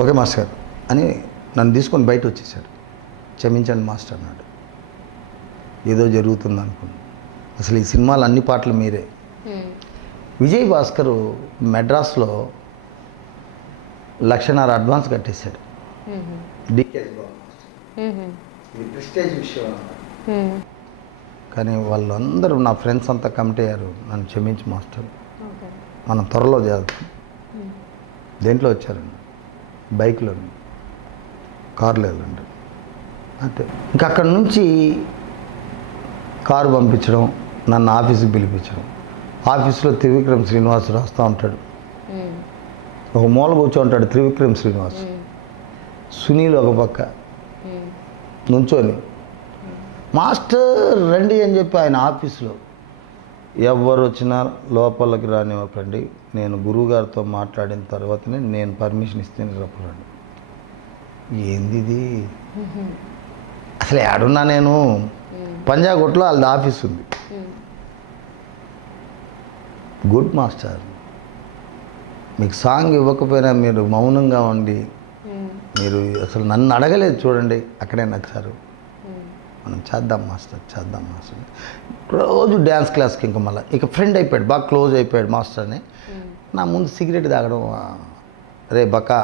ఓకే మాస్టర్ గారు అని నన్ను తీసుకొని బయట వచ్చేసాడు. క్షమించండి మాస్టర్ అన్నాడు. ఏదో జరుగుతుంది అనుకున్నాను. అసలు ఈ సినిమాలు అన్ని పాటలు మీరే. విజయ్ భాస్కర్ మెడ్రాస్లో 1,00,000 అడ్వాన్స్ కట్టేశాడు. డికేఎస్ బాబు ఇది ప్రెస్టేజ్ విషయం అన్నారు. కానీ వాళ్ళందరూ నా ఫ్రెండ్స్ అంతా కమిటీ అయ్యారు, నన్ను క్షమించి మాస్టర్, మనం త్వరలో చేద్దాం. దేంట్లో వచ్చారండి, బైక్లో, కారులో వెళ్ళండి అంతే. ఇంకా అక్కడి నుంచి కారు పంపించడం, నన్ను ఆఫీస్కి పిలిపించడం. ఆఫీస్లో త్రివిక్రమ్ శ్రీనివాస్ రాస్తూ ఉంటాడు, ఒక మూల కూర్చోంటాడు త్రివిక్రమ్ శ్రీనివాస్, సునీల్ ఒక పక్క నుంచొని మాస్టర్ రండి అని చెప్పి ఆయన ఆఫీసులో ఎవరు వచ్చినా లోపలికి రానివ్వకండి, నేను గురువుగారితో మాట్లాడిన తర్వాతనే నేను పర్మిషన్ ఇస్తే రండి. ఏంది ఇది, అసలు ఏడున్నా నేను పంజాగుట్లో వాళ్ళది ఆఫీస్ ఉంది. గుడ్ మాస్టర్, మీకు సాంగ్ ఇవ్వకపోయినా మీరు మౌనంగా ఉండి మీరు అసలు నన్ను అడగలేదు చూడండి, అక్కడే నచ్చారు. మనం చేద్దాం మాస్టర్ రోజు డ్యాన్స్ క్లాస్కి ఇంకా మళ్ళీ ఇక ఫ్రెండ్ అయిపోయాడు, బాగా క్లోజ్ అయిపోయాడు మాస్టర్ అని. నా ముందు సిగరెట్ తాగడం, రే బక్కా,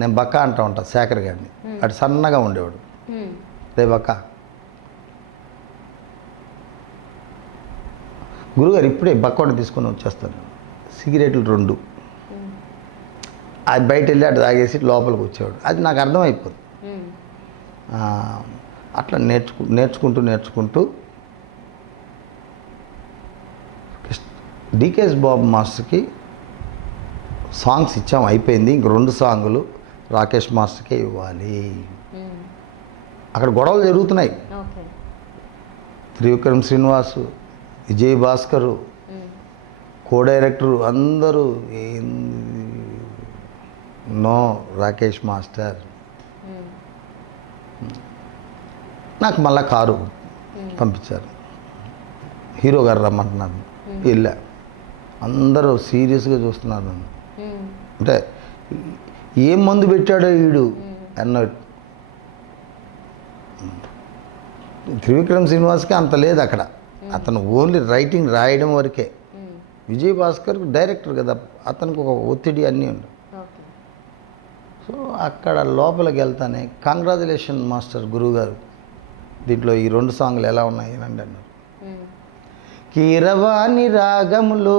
నేను బక్కా అంటూ ఉంటాను శేఖర్ గారిని, అటు సన్నగా ఉండేవాడు, రే బక్కా గురుగారు ఇప్పుడే బక్కోడ తీసుకొని వచ్చేస్తాను, సిగరెట్లు 2 అది బయట వెళ్ళి అటు తాగేసి లోపలికి వచ్చేవాడు. అది నాకు అర్థమైపోతుంది. అట్లా నేర్చుకుంటూ డికేఎస్ బాబు మాస్టర్కి సాంగ్స్ ఇచ్చాం, అయిపోయింది. ఇంక 2 సాంగులు రాకేష్ మాస్టర్కే ఇవ్వాలి. అక్కడ గొడవలు జరుగుతున్నాయి. త్రివిక్రమ్ శ్రీనివాసు, విజయ్ భాస్కరు, కో డైరెక్టరు అందరూ నో రాకేష్ మాస్టర్. నాకు మళ్ళా కారు పంపించారు, హీరో గారు రమ్మంటున్నారు, వెళ్ళా. అందరూ సీరియస్గా చూస్తున్నారు నన్ను. అంటే ఏం మందు పెట్టాడో వీడు అన్నట్టు. త్రివిక్రమ్ శ్రీనివాస్కి అంత లేదు అక్కడ, అతను ఓన్లీ రైటింగ్ రాయడం వరకే. విజయ్ భాస్కర్ డైరెక్టర్ కదా, అతనికి ఒక ఒత్తిడి అన్నీ ఉండవు. సో అక్కడ లోపలికి వెళ్తానే కంగ్రాచులేషన్ మాస్టర్ గురువుగారు, దీంట్లో ఈ 2 సాంగ్లు ఎలా ఉన్నాయి రండి అన్నారు. కీరవాణి రాగములో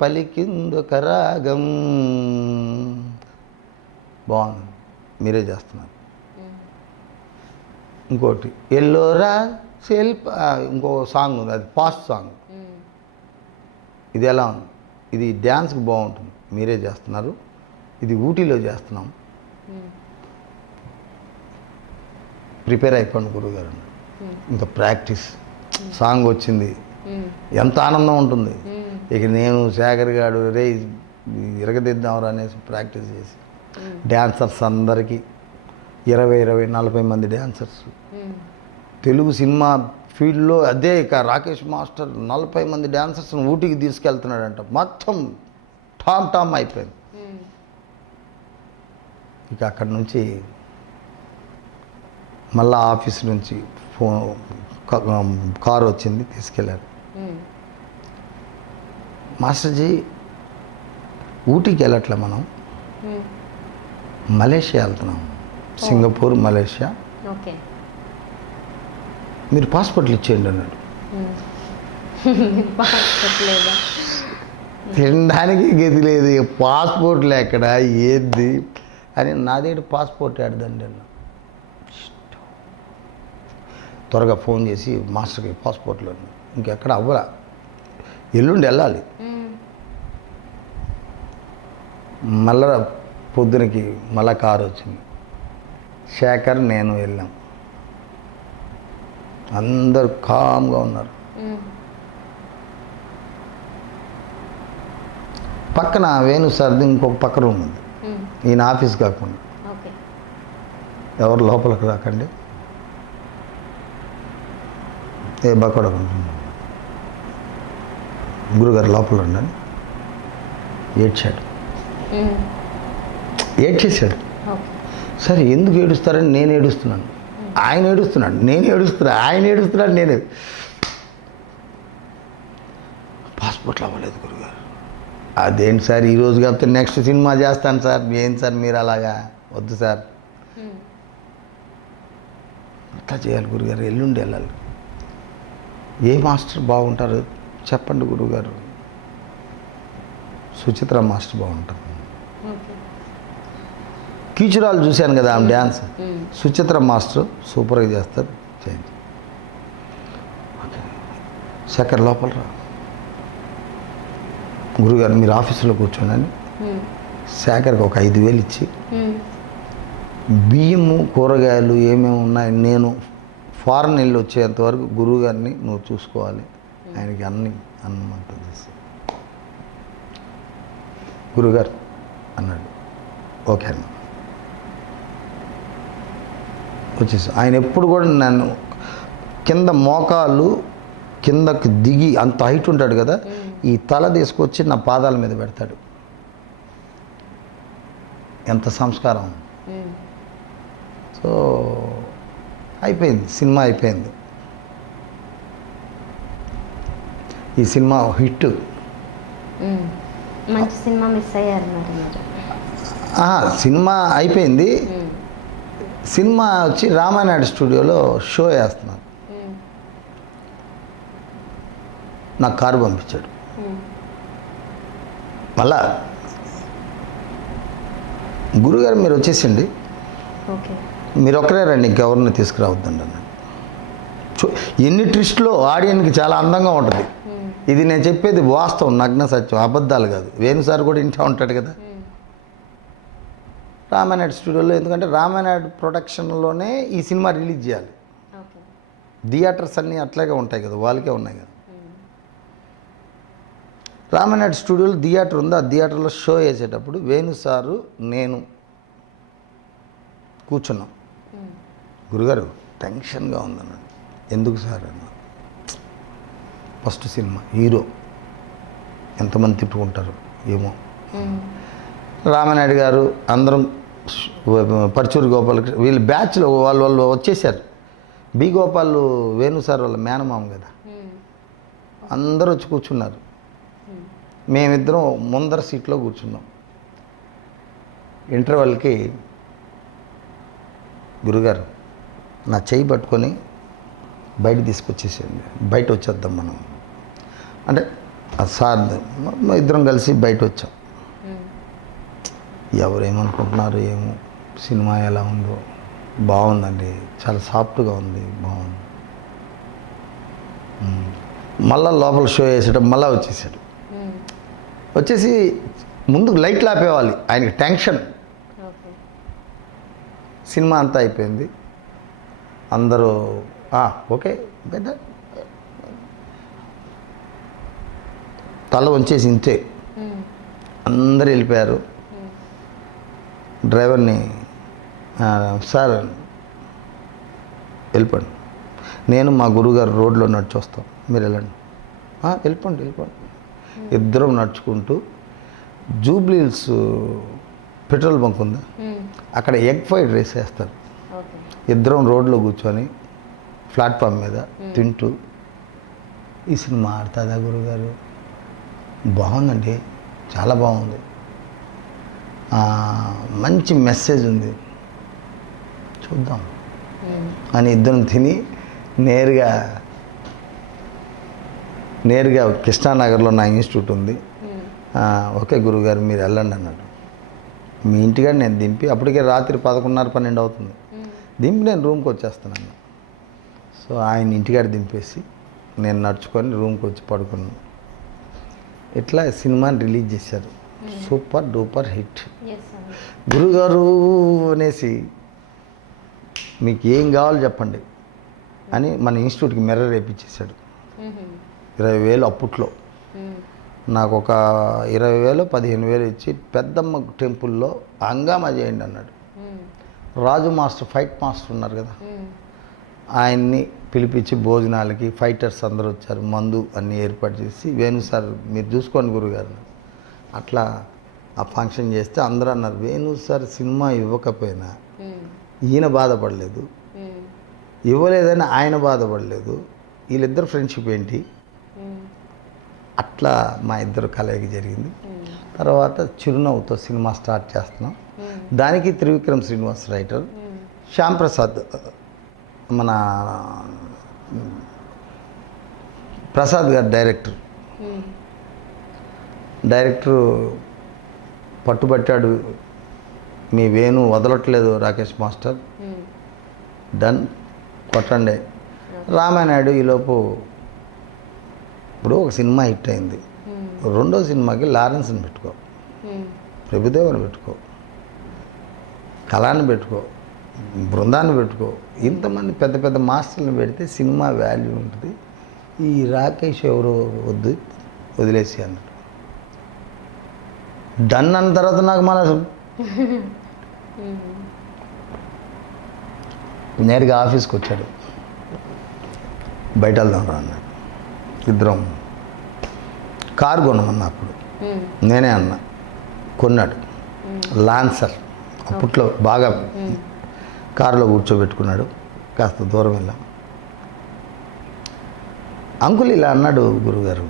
పలికిందొక రాగం, బాగుంది, మీరే చేస్తున్నారు. ఇంకోటి ఎల్లోరా సెల్ఫ్, ఇంకో సాంగ్ ఉంది, అది ఫాస్ట్ సాంగ్. ఇది ఎలా ఉంది, ఇది డ్యాన్స్కి బాగుంటుంది, మీరే చేస్తున్నారు, ఇది ఊటీలో చేస్తున్నాం, ప్రిపేర్ అయిపోండి గురువుగారు. ఇంకా ప్రాక్టీస్, సాంగ్ వచ్చింది, ఎంత ఆనందం ఉంటుంది. ఇక నేను శేఖర్ గారు రే ఇరగదిద్దాంరా అనేసి ప్రాక్టీస్ చేసి డ్యాన్సర్స్ అందరికీ 20-40 మంది డ్యాన్సర్స్. తెలుగు సినిమా ఫీల్డ్లో అదే ఇక రాకేష్ మాస్టర్ 40 మంది డ్యాన్సర్స్ని ఊటీకి తీసుకెళ్తున్నాడంట. మొత్తం టామ్ అయిపోయింది. ఇక అక్కడి నుంచి మళ్ళా ఆఫీస్ నుంచి కారు వచ్చింది, తీసుకెళ్ళారు. మాస్టర్జీ ఊటీకి వెళ్ళట్లే, మనం మలేషియా వెళ్తున్నాం, సింగపూర్ మలేషియా, మీరు పాస్పోర్ట్లు ఇచ్చేయండి అన్నాడు. తినడానికి గతి లేదు, పాస్పోర్ట్లు ఎక్కడ ఏది అని. నాదేడు పాస్పోర్ట్ ఆడదండి అన్న. త్వరగా ఫోన్ చేసి మాస్టర్కి పాస్పోర్ట్లో ఇంకెక్కడ అవ్వరా, ఎల్లుండి వెళ్ళాలి. మళ్ళా పొద్దునకి మళ్ళా కారు వచ్చింది, శేఖర్ నేను వెళ్ళాం. అందరు కామ్గా ఉన్నారు. పక్కన వేణు సార్ది ఇంకొక పక్క రూమ్ ఉంది, ఈయన ఆఫీస్ కాకుండా. ఎవరు లోపలికి రాకండి, ఏ బక్కడ గురుగారు లోపల ఉండని ఏడ్చేశాడు. సరే ఎందుకు ఏడుస్తారని నేను ఏడుస్తున్నాను, ఆయన ఏడుస్తున్నాడు, ఆయన ఏడుస్తున్నాడు, నేను పాస్పోర్ట్లు అవ్వలేదు గురుగారు. అదేంటి సార్ ఈరోజు కాకపోతే నెక్స్ట్ సినిమా చేస్తాను సార్, ఏంటి సార్ మీరు అలాగా, వద్దు సార్, అట్లా చేయాలి గురుగారు, ఎల్లుండి వెళ్ళాలి. ఏ మాస్టర్ బాగుంటారు చెప్పండి గురుగారు. సుచిత్ర మాస్టర్ బాగుంటారు. కీచురాలు చూశాను కదా ఆమె డ్యాన్స్, సుచిత్ర మాస్టర్ సూపర్గా చేస్తారు, చేయండి. శేఖర్ లోపల రా గురుగారు, మీరు ఆఫీసులో కూర్చోండి. శేఖర్కి ఒక 5,000 ఇచ్చి బియ్యము కూరగాయలు ఏమేమి ఉన్నాయి, నేను ఫారెన్ వెళ్ళి వచ్చేంత వరకు గురువుగారిని నువ్వు చూసుకోవాలి, ఆయనకి అన్నమాట గురుగారు అన్నాడు. ఓకే అన్న, వచ్చేసి ఆయన ఎప్పుడు కూడా నన్ను కింద మోకాలు కిందకి దిగి, అంత హైట్ ఉంటాడు కదా, ఈ తల తీసుకొచ్చి నా పాదాల మీద పెడతాడు. ఎంత సంస్కారం. సో అయిపోయింది, సినిమా అయిపోయింది. ఈ సినిమా హిట్. మంచి సినిమా మిస్ అయ్యారు మరి మీరు. సినిమా అయిపోయింది. సినిమా వచ్చి రామానాయుడు స్టూడియోలో షో వేస్తున్నాను. నాకు కారు పంపించాడు. మళ్ళా గురుగారు మీరు వచ్చేసిండి, ఓకే మీరు ఒక్కరే రండి, ఇంకెవరిని తీసుకురావద్దండి అన్నాడు. ఎన్ని ట్విస్ట్లో ఆడియన్కి చాలా అందంగా ఉంటుంది. ఇది నేను చెప్పేది వాస్తవం, నగ్న సత్యం, అబద్ధాలు కాదు. వేణుసార్ కూడా ఇంటా ఉంటాడు కదా రామానాయుడు స్టూడియోలో. ఎందుకంటే రామానాయుడు ప్రొడక్షన్లోనే ఈ సినిమా రిలీజ్ చేయాలి. థియేటర్స్ అన్నీ అట్లాగే ఉంటాయి కదా, వాళ్ళకే ఉన్నాయి కదా. రామానాయుడు స్టూడియోలో థియేటర్ ఉంది. ఆ థియేటర్లో షో వేసేటప్పుడు వేణుసారు నేను కూర్చున్నాం. గురుగారు టెన్షన్గా ఉందన్నాడు. ఎందుకు సార్ అన్న, ఫస్ట్ సినిమా హీరో, ఎంతమంది తిట్టుకుంటారు ఏమో. రామానాయుడు గారు అందరం, పరచూరి గోపాల్, వీళ్ళ బ్యాచ్లో వాళ్ళు వచ్చేసారు. బి గోపాల్ వేణుసార్ వాళ్ళ మేనమామ కదా, అందరూ వచ్చి కూర్చున్నారు. మేమిద్దరం ముందర సీట్లో కూర్చున్నాం. ఇంటర్వెల్కి గురుగారు నా చెయ్యి పట్టుకొని బయట తీసుకొచ్చేసేయండి, బయట వచ్చేద్దాం మనం అంటే. సార్ ఇద్దరం కలిసి బయట వచ్చాం. ఎవరేమనుకుంటున్నారు ఏమో, సినిమా ఎలా ఉందో, బాగుందండి, చాలా సాఫ్ట్గా ఉంది, బాగుంది. మళ్ళా లోపల షో వేసేటప్పుడు మళ్ళీ వచ్చేసాడు. వచ్చేసి ముందుకు లైట్లు ఆపేవాలి, ఆయనకి టెన్షన్. సినిమా అంతా అయిపోయింది. అందరూ ఓకే పెద్ద తల వంచేసి ఇంతే అందరు వెళ్ళిపోయారు. డ్రైవర్ని సార్ వెళ్ళిపోండి, నేను మా గురుగారు రోడ్లో నడిచి వస్తాం, మీరు వెళ్ళండి. వెళ్ళిపోండి. ఇద్దరం నడుచుకుంటూ జూబ్లీ హిల్స్ పెట్రోల్ బంక్ ఉందా, అక్కడ ఎగ్ ఫ్రైడ్ రైస్ వేస్తారు. ఇద్దరం రోడ్లో కూర్చొని ప్లాట్ఫామ్ మీద తింటూ, ఈ సినిమా ఆడుతుందా గురుగారు, బాగుందండి, చాలా బాగుంది, మంచి మెసేజ్ ఉంది, చూద్దాం అని ఇద్దరం తిని నేరుగా కృష్ణానగర్లో నా ఇన్స్టిట్యూట్ ఉంది, ఓకే గురుగారు మీరు వెళ్ళండి అన్నాడు. మీ ఇంటికాడ నేను దింపి, అప్పటికే రాత్రి 11:30, 12 అవుతుంది, దింపి నేను రూమ్కి వచ్చేస్తాను. సో ఆయన ఇంటికాడ దింపేసి నేను నడుచుకొని రూమ్కి వచ్చి పడుకున్నాను. ఇట్లా సినిమాని రిలీజ్ చేశారు. Super duper hit. గురుగారు అనేసి మీకు ఏం కావాలో చెప్పండి అని మన ఇన్స్టిట్యూట్కి మిర్రర్ వేయించేశాడు. 20,000 అప్పట్లో. నాకు ఒక 20,000, 15,000 ఇచ్చి పెద్దమ్మ టెంపుల్లో హంగామా చేయండి అన్నాడు. రాజు మాస్టర్, ఫైట్ మాస్టర్ ఉన్నారు కదా, ఆయన్ని పిలిపించి భోజనాలకి ఫైటర్స్ అందరూ వచ్చారు, మందు అన్నీ ఏర్పాటు చేసి, వేణు సార్ మీరు చూసుకోండి గురుగారు. అట్లా ఆ ఫంక్షన్ చేస్తే అందరూ అన్నారు, వేణు సార్ సినిమా ఇవ్వకపోయినా ఈయన బాధపడలేదు, ఇవ్వలేదని ఆయన బాధపడలేదు, వీళ్ళిద్దరు ఫ్రెండ్షిప్ ఏంటి. అట్లా మా ఇద్దరు కలయిక జరిగింది. తర్వాత చిరునవ్వుతో సినిమా స్టార్ట్ చేస్తున్నాం. దానికి త్రివిక్రమ్ శ్రీనివాస్ రైటర్, శ్యామ్ ప్రసాద్ మన ప్రసాద్ గారు డైరెక్టరు పట్టుబట్టాడు, మీ వేణు వదలట్లేదు రాకేష్ మాస్టర్, డన్ కొట్టండి. రామానాయుడు ఈలోపు ఇప్పుడు ఒక సినిమా హిట్ అయింది, రెండో సినిమాకి లారెన్స్ని పెట్టుకో, ప్రభుదేవని పెట్టుకో, కళాన్ని పెట్టుకో, బృందాన్ని పెట్టుకో, ఇంతమంది పెద్ద పెద్ద మాస్టర్ని పెడితే సినిమా వాల్యూ ఉంటుంది. ఈ రాకేష్ ఎవరో వదిలేసి అన్నాడు. డన్ అన్న తర్వాత నాకు మనసు నేరుగా ఆఫీస్కి వచ్చాడు, బయట వెళ్దాం రా అన్నాడు. ఇద్దరం కారు కొనమన్నా, అప్పుడు నేనే అన్నా, కొన్నాడు. లాన్సర్ అప్పట్లో బాగా కారులో కూర్చోబెట్టుకున్నాడు. కాస్త దూరం వెళ్ళాం. అంకుల్ ఇలా అన్నాడు గురుగారు,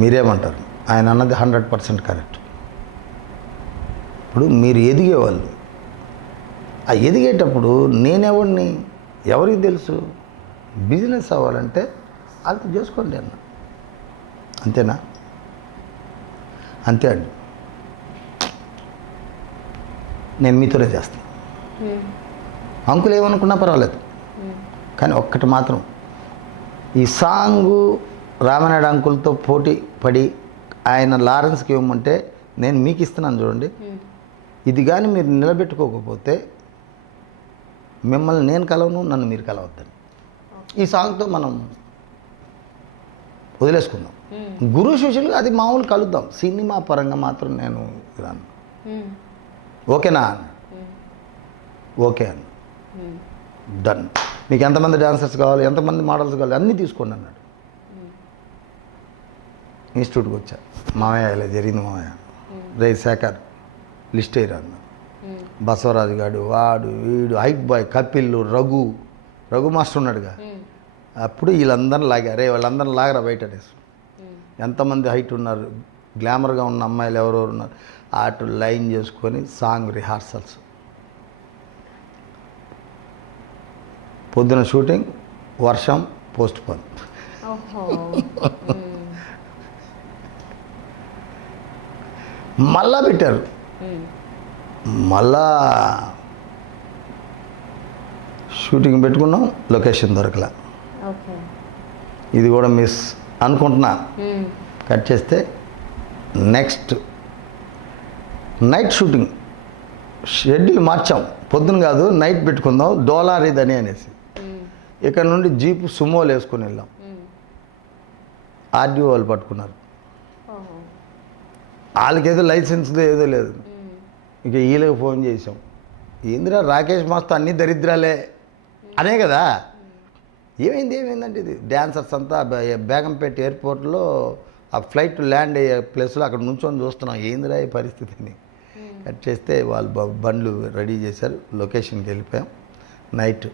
మీరేమంటారు? ఆయన అన్నది 100% కరెక్ట్. ఇప్పుడు మీరు ఎదిగేవాళ్ళు, ఆ ఎదిగేటప్పుడు నేనెవడిని ఎవరికి తెలుసు? బిజినెస్ అవ్వాలంటే అది చేసుకోండి అన్న. అంతేనా? అంతే అండి, నేను మీతోనే చేస్తాను. అంకుల్ ఏమనుకున్నా పర్వాలేదు, కానీ ఒక్కటి మాత్రం, ఈ సాంగు రామనాయుడు అంకుల్తో పోటీ పడి ఆయన లారెన్స్కి ఇవ్వమంటే నేను మీకు ఇస్తున్నాను చూడండి. ఇది కానీ మీరు నిలబెట్టుకోకపోతే మిమ్మల్ని నేను కలవను, నన్ను మీరు కలవద్దని. ఈ సాంగ్తో మనం వదిలేసుకుందాం. గురు శిష్యులు అది మామూలు కలుద్దాం, సినిమా పరంగా మాత్రం నేను రాను. ఓకేనా? ఓకే అన్న, డన్. మీకు ఎంతమంది డాన్సర్స్ కావాలి, ఎంతమంది మోడల్స్ కావాలి, అన్నీ తీసుకోండి అన్నాడు. ఇన్స్టిట్యూట్కి వచ్చా. మామయ్య ఇలా జరిగింది మామయ్య, రే శేఖర్ లిస్ట్ అయ్యారు అన్న. బసవరాజు గారు, వాడు వీడు, హైక్ బాయ్, కపిల్, రఘు మాస్టర్ ఉన్నాడుగా. అప్పుడు వీళ్ళందరూ లాగారే, వాళ్ళందరూ లాగరా బయట అనేసి. ఎంతమంది హైట్ ఉన్నారు, గ్లామర్గా ఉన్న అమ్మాయిలు ఎవరెవరు ఉన్నారు, అటు లైన్ చేసుకొని సాంగ్ రిహార్సల్స్. పొద్దున షూటింగ్, వర్షం, పోస్ట్ పోన్. మళ్ళా పెట్టారు. మళ్ళా షూటింగ్ పెట్టుకున్నాం, లొకేషన్ దొరకలే. ఇది కూడా మిస్ అనుకుంటున్నా. కట్ చేస్తే నెక్స్ట్ నైట్ షూటింగ్ షెడ్యూల్ మార్చాం. పొద్దున కాదు, నైట్ పెట్టుకుందాం, డోలారిదని అనేసి. ఇక్కడ నుండి జీపు సుమోలు వేసుకొని వెళ్ళాం. ఆర్డీఓ వాళ్ళు పట్టుకున్నారు. వాళ్ళకేదో లైసెన్స్ ఏదో లేదు. ఇక వీళ్ళకి ఫోన్ చేసాం, ఏందిరా రాకేష్ మాస్టర్ అన్నీ దరిద్రాలే అనే కదా. ఏమైందంటే ఇది డ్యాన్సర్స్ అంతా బేగంపేట ఎయిర్పోర్ట్లో ఆ ఫ్లైట్ ల్యాండ్ అయ్యే ప్లేస్లో అక్కడ నుంచొని చూస్తున్నాం, ఏందిరా ఈ పరిస్థితిని. కట్ చేస్తే వాళ్ళు బండ్లు రెడీ చేశారు, లొకేషన్కి వెళ్ళిపోయాం. నైట్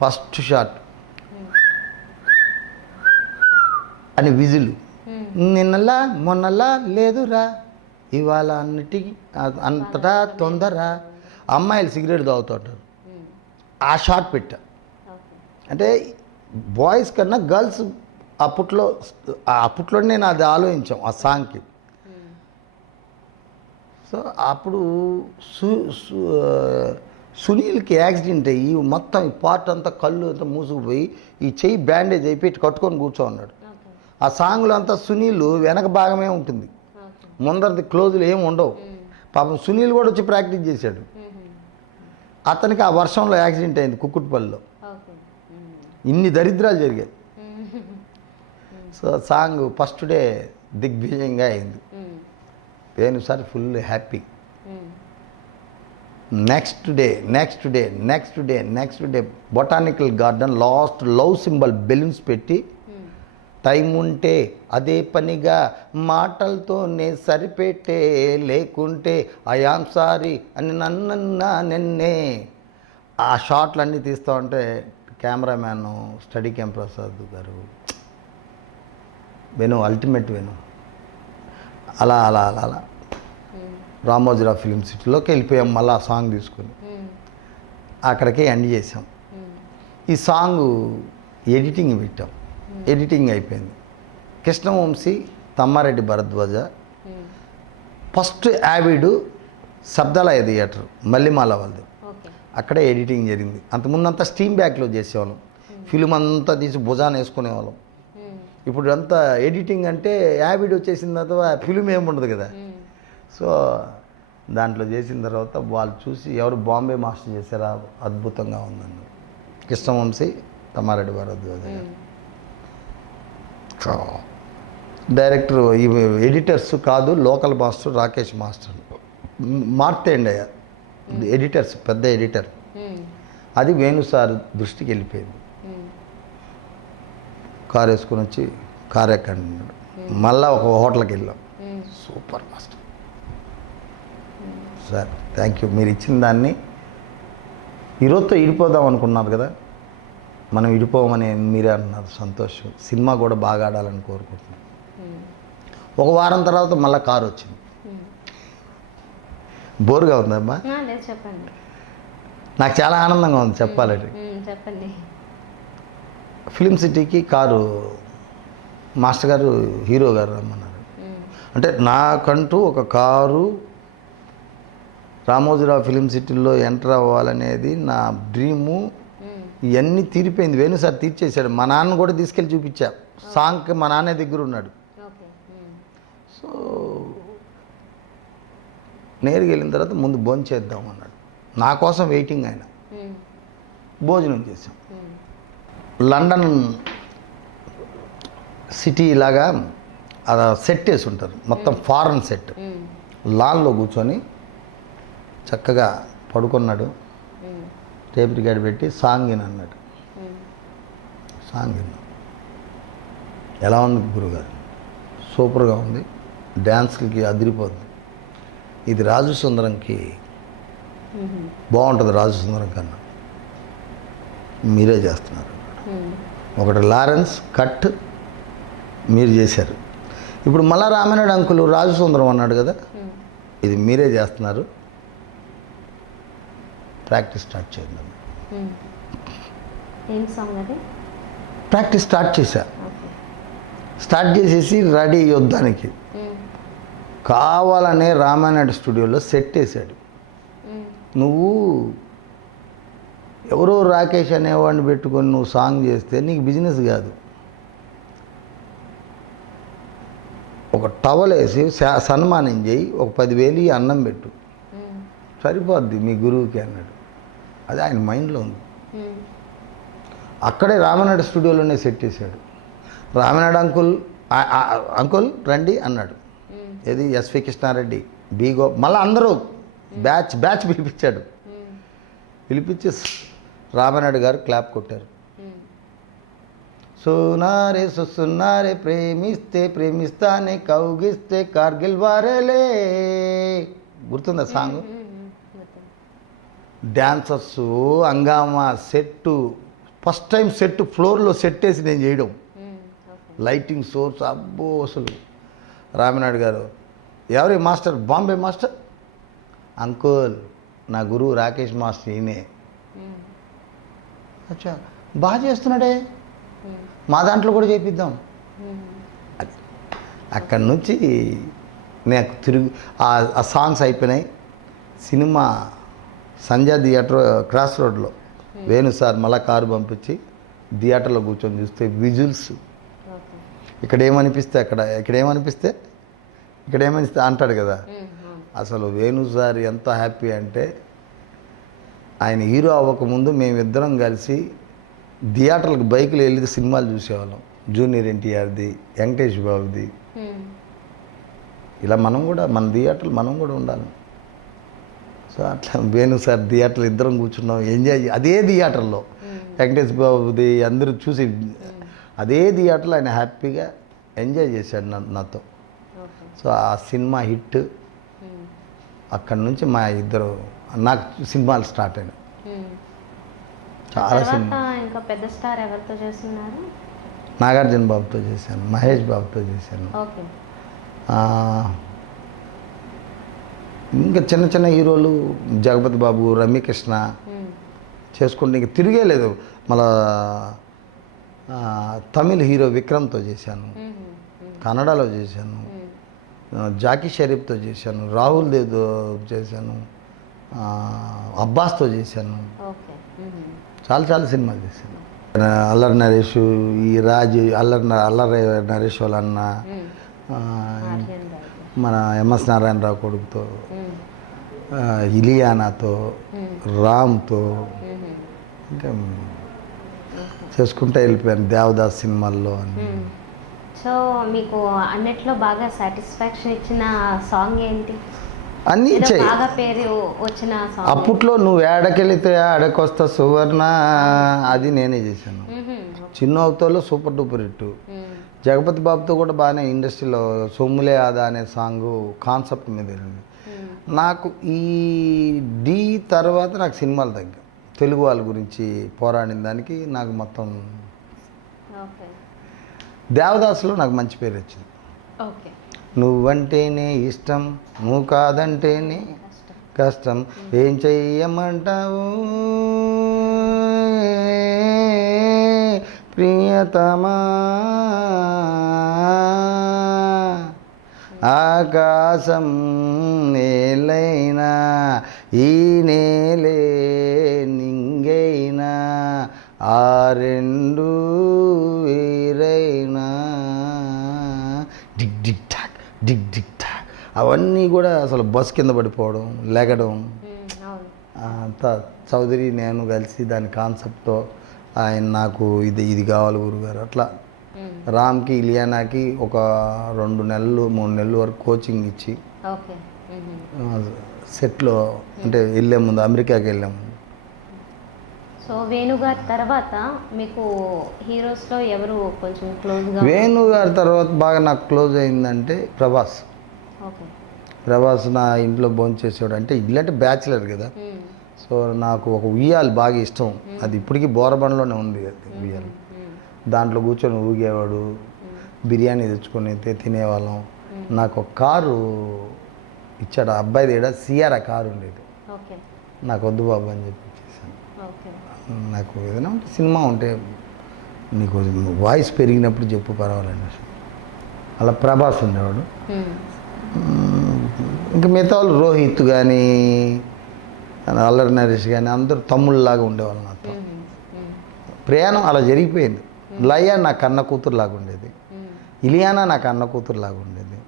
ఫస్ట్ షాట్ అని విజిల్, నిన్నలా మొన్నలా లేదురా ఇవాళ అన్నిటికీ అంతటా తొందర, అమ్మాయిలు సిగరెట్ తాగుతుంటారు. ఆ షాట్ పెట్టా. అంటే బాయ్స్ కన్నా గర్ల్స్ అప్పట్లో నేను అది ఆలోచించాం ఆ సాంగ్కి. సో అప్పుడు సునీల్కి యాక్సిడెంట్ అయ్యి మొత్తం ఈ పార్ట్ అంతా కళ్ళు అంతా మూసుకుపోయి ఈ చెయ్యి బ్యాండేజ్ అయిపోయి కట్టుకొని కూర్చో ఉన్నాడు. ఆ సాంగ్లో అంతా సునీల్ వెనక భాగమే ఉంటుంది, ముందరది క్లోజులు ఏమి ఉండవు. పాపం సునీల్ కూడా వచ్చి ప్రాక్టీస్ చేశాడు. అతనికి ఆ వర్షంలో యాక్సిడెంట్ అయింది కుక్కుట్పల్లిలో. ఇన్ని దరిద్రాలు జరిగాయి. సో సాంగ్ ఫస్ట్ డే దిగ్విజయంగా అయింది. వేణుసారి full happy. Next day botanical garden last love symbol balloons పెట్టి, టైం ఉంటే అదే పనిగా మాటలతోనే సరిపెట్టే, లేకుంటే ఐఆమ్ సారీ అని నన్నన్నా నిన్నే. ఆ షాట్లన్నీ తీస్తూ ఉంటే కెమెరామ్యాన్ స్టడీ క్యామ్ ప్రసాద్ గారు, అల్టిమేట్ అలా అలా అలా అలా రామోజీరావు ఫిలిం సిటీలోకి వెళ్ళిపోయాం. మళ్ళీ ఆ సాంగ్ తీసుకొని అక్కడికి ఎండ్ చేసాం. ఈ సాంగ్ ఎడిటింగ్ పెట్టాం. ఎడిటింగ్ అయిపోయింది. కృష్ణవంశీ, తమ్మారెడ్డి భరద్వాజ, ఫస్ట్ యావిడు శబ్దాలయ థియేటర్ మల్లిమాల వాళ్ళది, అక్కడే ఎడిటింగ్ జరిగింది. అంతకుముందంతా స్టీమ్ బ్యాక్లో చేసేవాళ్ళం, ఫిలిం అంతా తీసి భుజాన వేసుకునేవాళ్ళం. ఇప్పుడు అంతా ఎడిటింగ్ అంటే యావిడ్ వచ్చేసిన తర్వాత ఫిలిం ఏముండదు కదా. సో దాంట్లో చేసిన తర్వాత వాళ్ళు చూసి ఎవరు బాంబే మాస్టర్ చేశారా, అద్భుతంగా ఉందండి. కృష్ణవంశీ, తమ్మారెడ్డి భరద్వాజ గారు. డైరెక్టర్ ఈ ఎడిటర్స్ కాదు, లోకల్ మాస్టర్ రాకేష్ మాస్టర్ మార్తేండి అయ్యా ఎడిటర్స్, పెద్ద ఎడిటర్. అది వేణుసార్ దృష్టికి వెళ్ళిపోయింది. కారు వేసుకొని వచ్చి కారు ఎక్కండి, మళ్ళీ ఒక హోటల్కి వెళ్ళాం. Super master, sir thank you. మీరు ఇచ్చిన దాన్ని ఈరోజుతో ఇడిపోదాం అనుకున్నారు కదా, మనం ఇడిపోమని మీరే అన్నారు. సంతోషం. సినిమా కూడా బాగా ఆడాలని కోరుకుంటున్నాను. ఒక వారం తర్వాత మళ్ళీ కారు వచ్చింది. బోర్గా ఉందమ్మా? లేదు చెప్పండి. నాకు చాలా ఆనందంగా ఉంది చెప్పాలంటే. చెప్పండి. ఫిలిం సిటీకి కారు మాస్టర్ గారు, హీరో గారు రమ్మన్నారు. అంటే నాకంటూ ఒక కారు రామోజీరావు ఫిలిం సిటీలో ఎంటర్ అవ్వాలనేది నా డ్రీము. ఇవన్నీ తీరిపోయింది. వేణు సార్ తీర్చేశాడు. మా నాన్న కూడా తీసుకెళ్ళి చూపించా. సాంగ్కి మా నాన్న దగ్గర ఉన్నాడు. సో నేరుగా వెళ్ళిన తర్వాత ముందు భోజనం చేద్దాం అన్నాడు. నా కోసం వెయిటింగ్ ఆయన. భోజనం చేసాం. లండన్ సిటీ లాగా అది సెట్ వేసి ఉంటారు, మొత్తం ఫారెన్ సెట్. లాన్లో కూర్చొని చక్కగా పడుకున్నాడు. టేప్ రికార్డ్ పెట్టి సాంగ్ విను అన్నాడు. సాంగ్ విన్నా. ఎలా ఉంది గురుగారు? సూపర్గా ఉంది, డ్యాన్స్కి అదిరిపోతుంది. ఇది రాజు సుందరంకి బాగుంటుంది, రాజు సుందరం కన్నా. మీరే చేస్తున్నారు. ఒకటి లారెన్స్ కట్ మీరు చేశారు. ఇప్పుడు మళ్ళా రామనాయుడు అంకులు రాజు సుందరం అన్నాడు కదా, ఇది మీరే చేస్తున్నారు, ప్రాక్టీస్ స్టార్ట్ చేయండి. ఏం సాంగ్ అది? ప్రాక్టీస్ స్టార్ట్ చేశా. స్టార్ట్ చేసేసి రెడీ యుద్ధానికి కావాలనే రామానాయుడు స్టూడియోలో సెట్ వేసాడు. నువ్వు ఎవరో రాకేష్ అనేవాడిని పెట్టుకొని నువ్వు సాంగ్ చేస్తే నీకు బిజినెస్ కాదు. ఒక టవల్ వేసి సన్మానం చేయి, ఒక 10,000 అన్నం పెట్టు, సరిపోద్ది మీ గురువుకి అన్నాడు. అది ఆయన మైండ్లో ఉంది. అక్కడే రామనాయుడు స్టూడియోలోనే సెట్ చేశాడు. రామనాయుడు అంకుల్ రండి అన్నాడు. ఏది ఎస్వి కృష్ణారెడ్డి, బీగో, మళ్ళీ అందరూ బ్యాచ్ పిలిపించాడు. పిలిపించి రామనాయుడు గారు క్లాప్ కొట్టారు. సునారే సున్నారే ప్రేమిస్తే ప్రేమిస్తానే కౌగిస్తే కార్గిల్ వారేలే. గుర్తుందా సాంగ్? డ్యాన్సర్సు, హంగామా, సెట్టు. ఫస్ట్ టైం సెట్ ఫ్లోర్లో సెట్ వేసి నేను చేయడం. లైటింగ్ సోర్స్ అబ్బో. అసలు రామనాయుడు గారు, ఎవరి మాస్టర్? బాంబే మాస్టర్. అంకుల్ నా గురువు రాకేష్ మాస్టర్ ఈయనే. అచ్చా బాగా చేస్తున్నాడే, మా దాంట్లో కూడా చేపిద్దాం. అది అక్కడి నుంచి నాకు తిరిగి ఆ సాంగ్స్ అయిపోయినాయి. సినిమా సంధ్యా థియేటర్ క్రాస్ రోడ్లో వేణు సార్ మళ్ళా కారు పంపించి థియేటర్లో కూర్చొని చూస్తే విజువల్స్ ఇక్కడ ఏమనిపిస్తే అంటాడు కదా. అసలు వేణు సార్ ఎంత హ్యాపీ అంటే, ఆయన హీరో అవ్వకముందు మేమిద్దరం కలిసి థియేటర్లకు బైకులు వెళ్ళి సినిమాలు చూసేవాళ్ళం. జూనియర్ ఎన్టీఆర్ది, వెంకటేష్ బాబుది. ఇలా మనం కూడా మన థియేటర్లు మనం కూడా ఉండాలి. సో అట్లా వేణు సార్ థియేటర్లు ఇద్దరం కూర్చున్నాం, ఎంజాయ్. అదే థియేటర్లో వెంకటేష్ బాబుది అందరూ చూసి అదే థియేటర్లో ఆయన హ్యాపీగా ఎంజాయ్ చేశాడు నాతో. సో ఆ సినిమా హిట్. అక్కడి నుంచి మా ఇద్దరు నాకు సినిమాలు స్టార్ట్ అయినాయి. చాలా సినిమా. ఇంకా పెద్ద స్టార్ ఎవరితో చేస్తున్నారు? నాగార్జున బాబుతో చేశాను, మహేష్ బాబుతో చేశాను. ఇంకా చిన్న చిన్న హీరోలు జగపతి బాబు, రమ్యకృష్ణ చేసుకుంటే ఇంక తిరిగే లేదు. మళ్ళా తమిళ్ హీరో విక్రమ్తో చేశాను, కన్నడలో చేశాను, జాకీ షరీఫ్తో చేశాను, రాహుల్ దేవ్తో చేశాను, అబ్బాస్తో చేశాను. చాలా సినిమాలు చేశాను. అల్లరి నరేష్, ఈ రాజు అల్లరి నరేష్ వాళ్ళన్న, మన ఎంఎస్ నారాయణరావు కొడుకుతో, ఇలియానాతో, రామ్తో, ఇంకా చేసుకుంటూ వెళ్ళిపోయాను దేవదాస్ సినిమాల్లో. సో మీకు అన్నిట్లో బాగా సాటిస్ఫాక్షన్ ఇచ్చిన సాంగ్ ఏంటి? అన్నీ ఇచ్చాయి. బాగా పేరు వచ్చిన సాంగ్ అప్పట్లో నువ్వు ఏడకెళితే ఆడకొస్తా సువర్ణ, అది నేనే చేశాను. చిన్న అవుతాలో సూపర్ డూపర్ హిట్. జగపతి బాబుతో కూడా బాగానే ఇండస్ట్రీలో సొమ్ములే ఆదా అనే సాంగ్ కాన్సెప్ట్ మీద వెళ్ళింది. నాకు ఈ డి తర్వాత నాకు సినిమాలు తగ్గా తెలుగు వాళ్ళ గురించి పోరాడిన దానికి నాకు మొత్తం ఓకే. దేవదాసులో నాకు మంచి పేరు వచ్చింది. ఓకే. నువ్వంటేనే ఇష్టం, నువ్వు కాదంటేనే కష్టం, ఏం చెయ్యమంటావు ప్రియతమా, ఆకాశం నేలైనా ఈ నేలే నింగైనా ఆ రెండు వేరైనా డిగ్ డిగ్ టాక్ డిగ్ డిగ్ టాక్ అవన్నీ కూడా అసలు బస్ కింద పడిపోవడం లెగడం అంతా చౌదరి నేను కలిసి దాని కాన్సెప్ట్తో ఆయన నాకు ఇది కావాలి గురుగారు అట్లా రామ్కి ఇలియానాకి ఒక 2 నెలలు 3 నెలల వరకు కోచింగ్ ఇచ్చి సెట్లో అంటే వెళ్ళే ముందు అమెరికాకి వెళ్ళే ముందు. సో వేణుగారి తర్వాత మీకు హీరోస్లో ఎవరు కొంచెం క్లోజ్గా? వేణుగారి తర్వాత బాగా నాకు క్లోజ్ అయిందంటే ప్రభాస్. ఓకే. ప్రభాస్ నా ఇంట్లో భోంచేసేవాడు. అంటే ఇల్లు అంటే బ్యాచిలర్ కదా, సో నాకు ఒక ఉయ్యాలు బాగా ఇష్టం. అది ఇప్పటికీ బోరబండలోనే ఉంది ఉయ్యాలు. దాంట్లో కూర్చొని ఊగేవాడు, బిర్యానీ తెచ్చుకొని తినేవాళ్ళం. నాకు ఒక కారు ఇచ్చాడు, ఆ అబ్బాయిది ఏడా సియారా కారు ఉండేది. నాకు వద్దు బాబు అని చెప్పి ఇచ్చేసాను. నాకు ఏదైనా ఉంటే సినిమా ఉంటే నీకు వాయిస్ పెరిగినప్పుడు చెప్పు పర్వాలండి. అలా ప్రభాస్ ఉండేవాడు. ఇంకా మిగతా వాళ్ళు రోహిత్ కానీ అల్లరి నరేష్ కానీ అందరూ తమ్ముళ్ళలాగా ఉండేవాళ్ళు నాతో. ప్రయాణం అలా జరిగిపోయింది. లయ నా కన్న కూతురులాగా ఉండేది, ఇలియానా నా కన్న కూతురులాగా ఉండేది,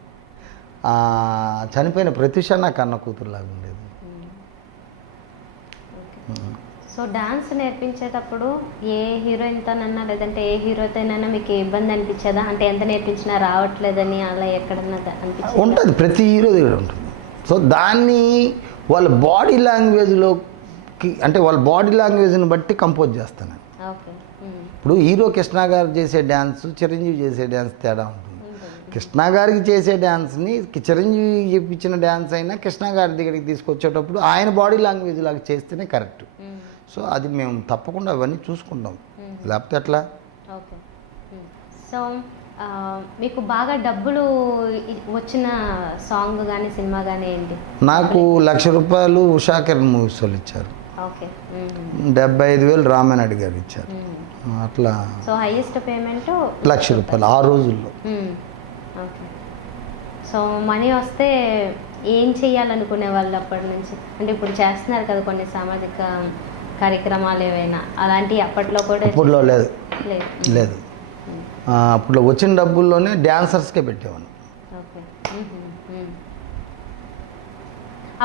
చనిపోయిన ప్రత్యూష నా కన్న కూతురులాగా ఉండేది. సో డాన్స్ నేర్పించేటప్పుడు ఏ హీరోయిన్తోనన్నా లేదంటే ఏ హీరోతోనైనా మీకు ఇబ్బంది అనిపించేదా? అంటే ఎంత నేర్పించినా రావట్లేదని అలా ఎక్కడన్నా అనిపించింది? ఉంటుంది, ప్రతి హీరో దగ్గర ఉంటుంది. సో దాన్ని వాళ్ళ బాడీ లాంగ్వేజ్లోకి అంటే వాళ్ళ బాడీ లాంగ్వేజ్ని బట్టి కంపోజ్ చేస్తాను. ఓకే. ఇప్పుడు హీరో కృష్ణ గారు చేసే డ్యాన్స్ చిరంజీవి చేసే డ్యాన్స్ తేడా ఉంటుంది. కృష్ణ గారికి చేసే డ్యాన్స్ని చిరంజీవి చెప్పించిన డ్యాన్స్ అయినా కృష్ణ గారి దగ్గరికి తీసుకొచ్చేటప్పుడు ఆయన బాడీ లాంగ్వేజ్ లాగా చేస్తేనే కరెక్ట్. సో అది మేము తప్పకుండా అవన్నీ చూసుకుంటాం, లేకపోతే ఎట్లా. ఓకే. సో మీకు బాగా డబ్బులు వచ్చిన సాంగ్ కానీ సినిమా కానీ ఏంటి? నాకు ₹1,00,000 ఉషా కిరణ్ మూవీస్ వాళ్ళు ఇచ్చారు. ఓకే. 75,000 రామానాయుడు గారు ఇచ్చారు. అట్లా. సో హైయెస్ట్ పేమెంట్ ₹1,00,000 ఆ రోజుల్లో. ఓకే. సో మనీ వస్తే ఏం చేయాలనుకునే వాళ్ళు అప్పటి నుంచి? అంటే ఇప్పుడు చేస్తున్నారు కదా కొన్ని సామాజిక కార్యక్రమాలు ఏవైనా, అలాంటివి అప్పట్లో కూడా? అప్పట్లో లేదు. అప్పట్లో వచ్చిన డబ్బుల్లోనే డ్యాన్సర్స్కే పెట్టేవాడిని. ఓకే.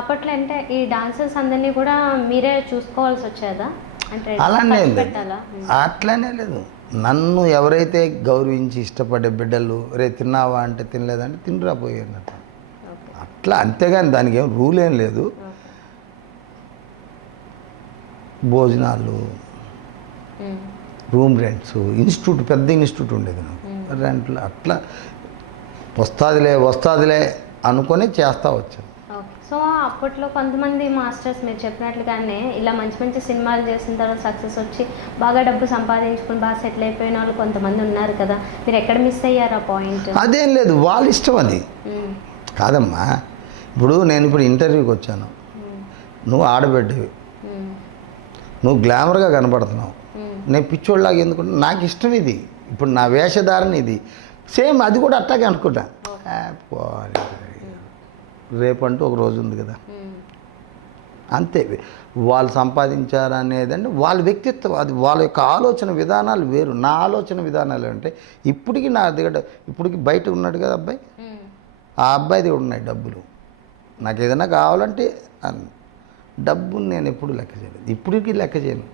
అప్పట్లో అంటే ఈ డాన్సర్స్ అందరినీ కూడా మీరే చూసుకోవాల్సి వచ్చేదా? అంటే అలానే పెట్టాలా? అట్లానే లేదు. నన్ను ఎవరైతే గౌరవించి ఇష్టపడే బిడ్డలు రే తిన్నావా అంటే తినలేదంటే తినరా పోయేనట్టు అట్లా, అంతేగాని దానికి ఏం రూల్ ఏం లేదు. భోజనాలు, రూమ్ రెంట్స్, ఇన్స్టిట్యూట్ పెద్ద ఇన్స్టిట్యూట్ ఉండేది నాకు, రెంట్లు అట్లా వస్తాదిలే అనుకొని చేస్తూ వచ్చాను. సో అప్పట్లో కొంతమంది మాస్టర్స్ మీరు చెప్పినట్లుగానే ఇలా మంచి మంచి సినిమాలు చేసిన తర్వాత సక్సెస్ వచ్చి బాగా డబ్బు సంపాదించుకుని బాగా సెటిల్ అయిపోయిన వాళ్ళు కొంతమంది ఉన్నారు కదా, మీరు ఎక్కడ మిస్ అయ్యారు ఆ పాయింట్? అదేం లేదు, వాళ్ళ ఇష్టం అది. కాదమ్మా, ఇప్పుడు నేను ఇప్పుడు ఇంటర్వ్యూకి వచ్చాను, నువ్వు ఆడబిడ్డవి, నువ్వు గ్లామర్గా కనపడుతున్నావు, నేను పిచ్చోళ్ళలాగా ఎందుకుంటా, నాకు ఇష్టం ఇది. ఇప్పుడు నా వేషధారణ ఇది, సేమ్ అది కూడా అట్టాగే అనుకుంటా. రేపంటూ ఒక రోజు ఉంది కదా, అంతే. వాళ్ళు సంపాదించారనేదంటే వాళ్ళ వ్యక్తిత్వం, అది వాళ్ళ యొక్క ఆలోచన విధానాలు వేరు. నా ఆలోచన విధానాలు అంటే ఇప్పటికీ నా దగ్గర ఇప్పటికి బయట ఉన్నాడు కదా అబ్బాయి, ఆ అబ్బాయి దగ్గర ఉన్నాయి డబ్బులు. నాకు ఏదైనా కావాలంటే డబ్బుని నేను ఎప్పుడు లెక్క చేయలేదు, ఇప్పటికీ లెక్క చేయను.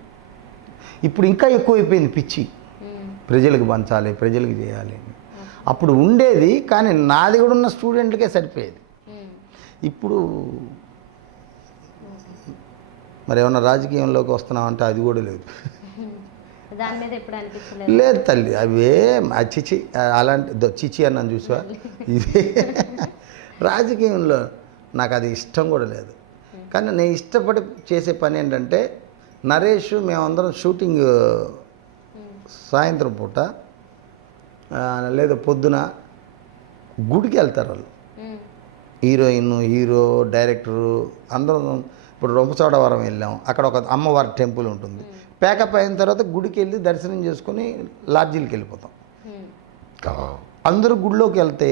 ఇప్పుడు ఇంకా ఎక్కువైపోయింది పిచ్చి, ప్రజలకు పంచాలి, ప్రజలకు చేయాలి. అప్పుడు ఉండేది, కానీ నా దగ్గర ఉన్న స్టూడెంట్లకే సరిపోయేది. ఇప్పుడు మరి ఏమన్నా రాజకీయంలోకి వస్తున్నామంటే అది కూడా లేదు. దాని మీద ఎప్పుడు అనిపించలేదు? లేదు తల్లి, అవే చిచి అలాంటి చిచి అన్నాను చూసా. ఇది రాజకీయంలో నాకు అది ఇష్టం కూడా లేదు. కానీ నేను ఇష్టపడి చేసే పని ఏంటంటే, నరేష్ మేమందరం షూటింగ్ సాయంత్రం పూట లేదా పొద్దున గుడికి వెళ్తారు వాళ్ళు. హీరోయిన్, హీరో, డైరెక్టరు అందరం. ఇప్పుడు రొంపచోడవరం వెళ్ళాం, అక్కడ ఒక అమ్మవారి టెంపుల్ ఉంటుంది. ప్యాకప్ అయిన తర్వాత గుడికి వెళ్ళి దర్శనం చేసుకొని లాడ్జీలకి వెళ్ళిపోతాం. అందరూ గుడిలోకి వెళ్తే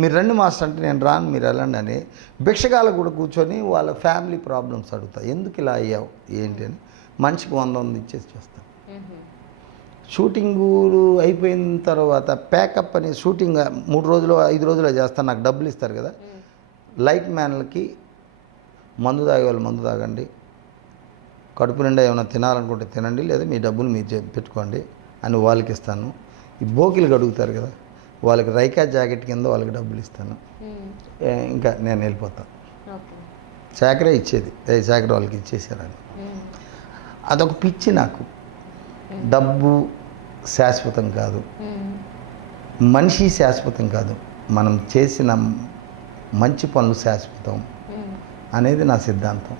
మీరు రండి మాస్టర్ అంటే నేను రాను, మీరు వెళ్ళండి అని భిక్షగాలు కూడా కూర్చొని వాళ్ళ ఫ్యామిలీ ప్రాబ్లమ్స్ అడుగుతా. ఎందుకు ఇలా అయ్యావు ఏంటి అని మనిషికి 100 ఇచ్చేసి చేస్తాను. షూటింగు అయిపోయిన తర్వాత ప్యాకప్ అని షూటింగ్ 3 రోజులు 5 రోజులు చేస్తాను, నాకు డబ్బులు ఇస్తారు కదా. లైట్ మ్యాన్లకి మందు తాగే వాళ్ళు మందు తాగండి, కడుపు నిండా ఏమైనా తినాలనుకుంటే తినండి, లేదా మీ డబ్బులు మీరు పెట్టుకోండి అని వాళ్ళకి ఇస్తాను. ఈ బోకిలు అడుగుతారు కదా, వాళ్ళకి రైకా జాకెట్ కింద వాళ్ళకి డబ్బులు ఇస్తాను. ఇంకా నేను వెళ్ళిపోతాను. చాకరే ఇచ్చేది, చాకరీ వాళ్ళకి ఇచ్చేసారని. అదొక పిచ్చి నాకు. డబ్బు శాశ్వతం కాదు, మనిషి శాశ్వతం కాదు, మనం చేసిన మంచి పనులు శాశ్వతం అనేది నా సిద్ధాంతం.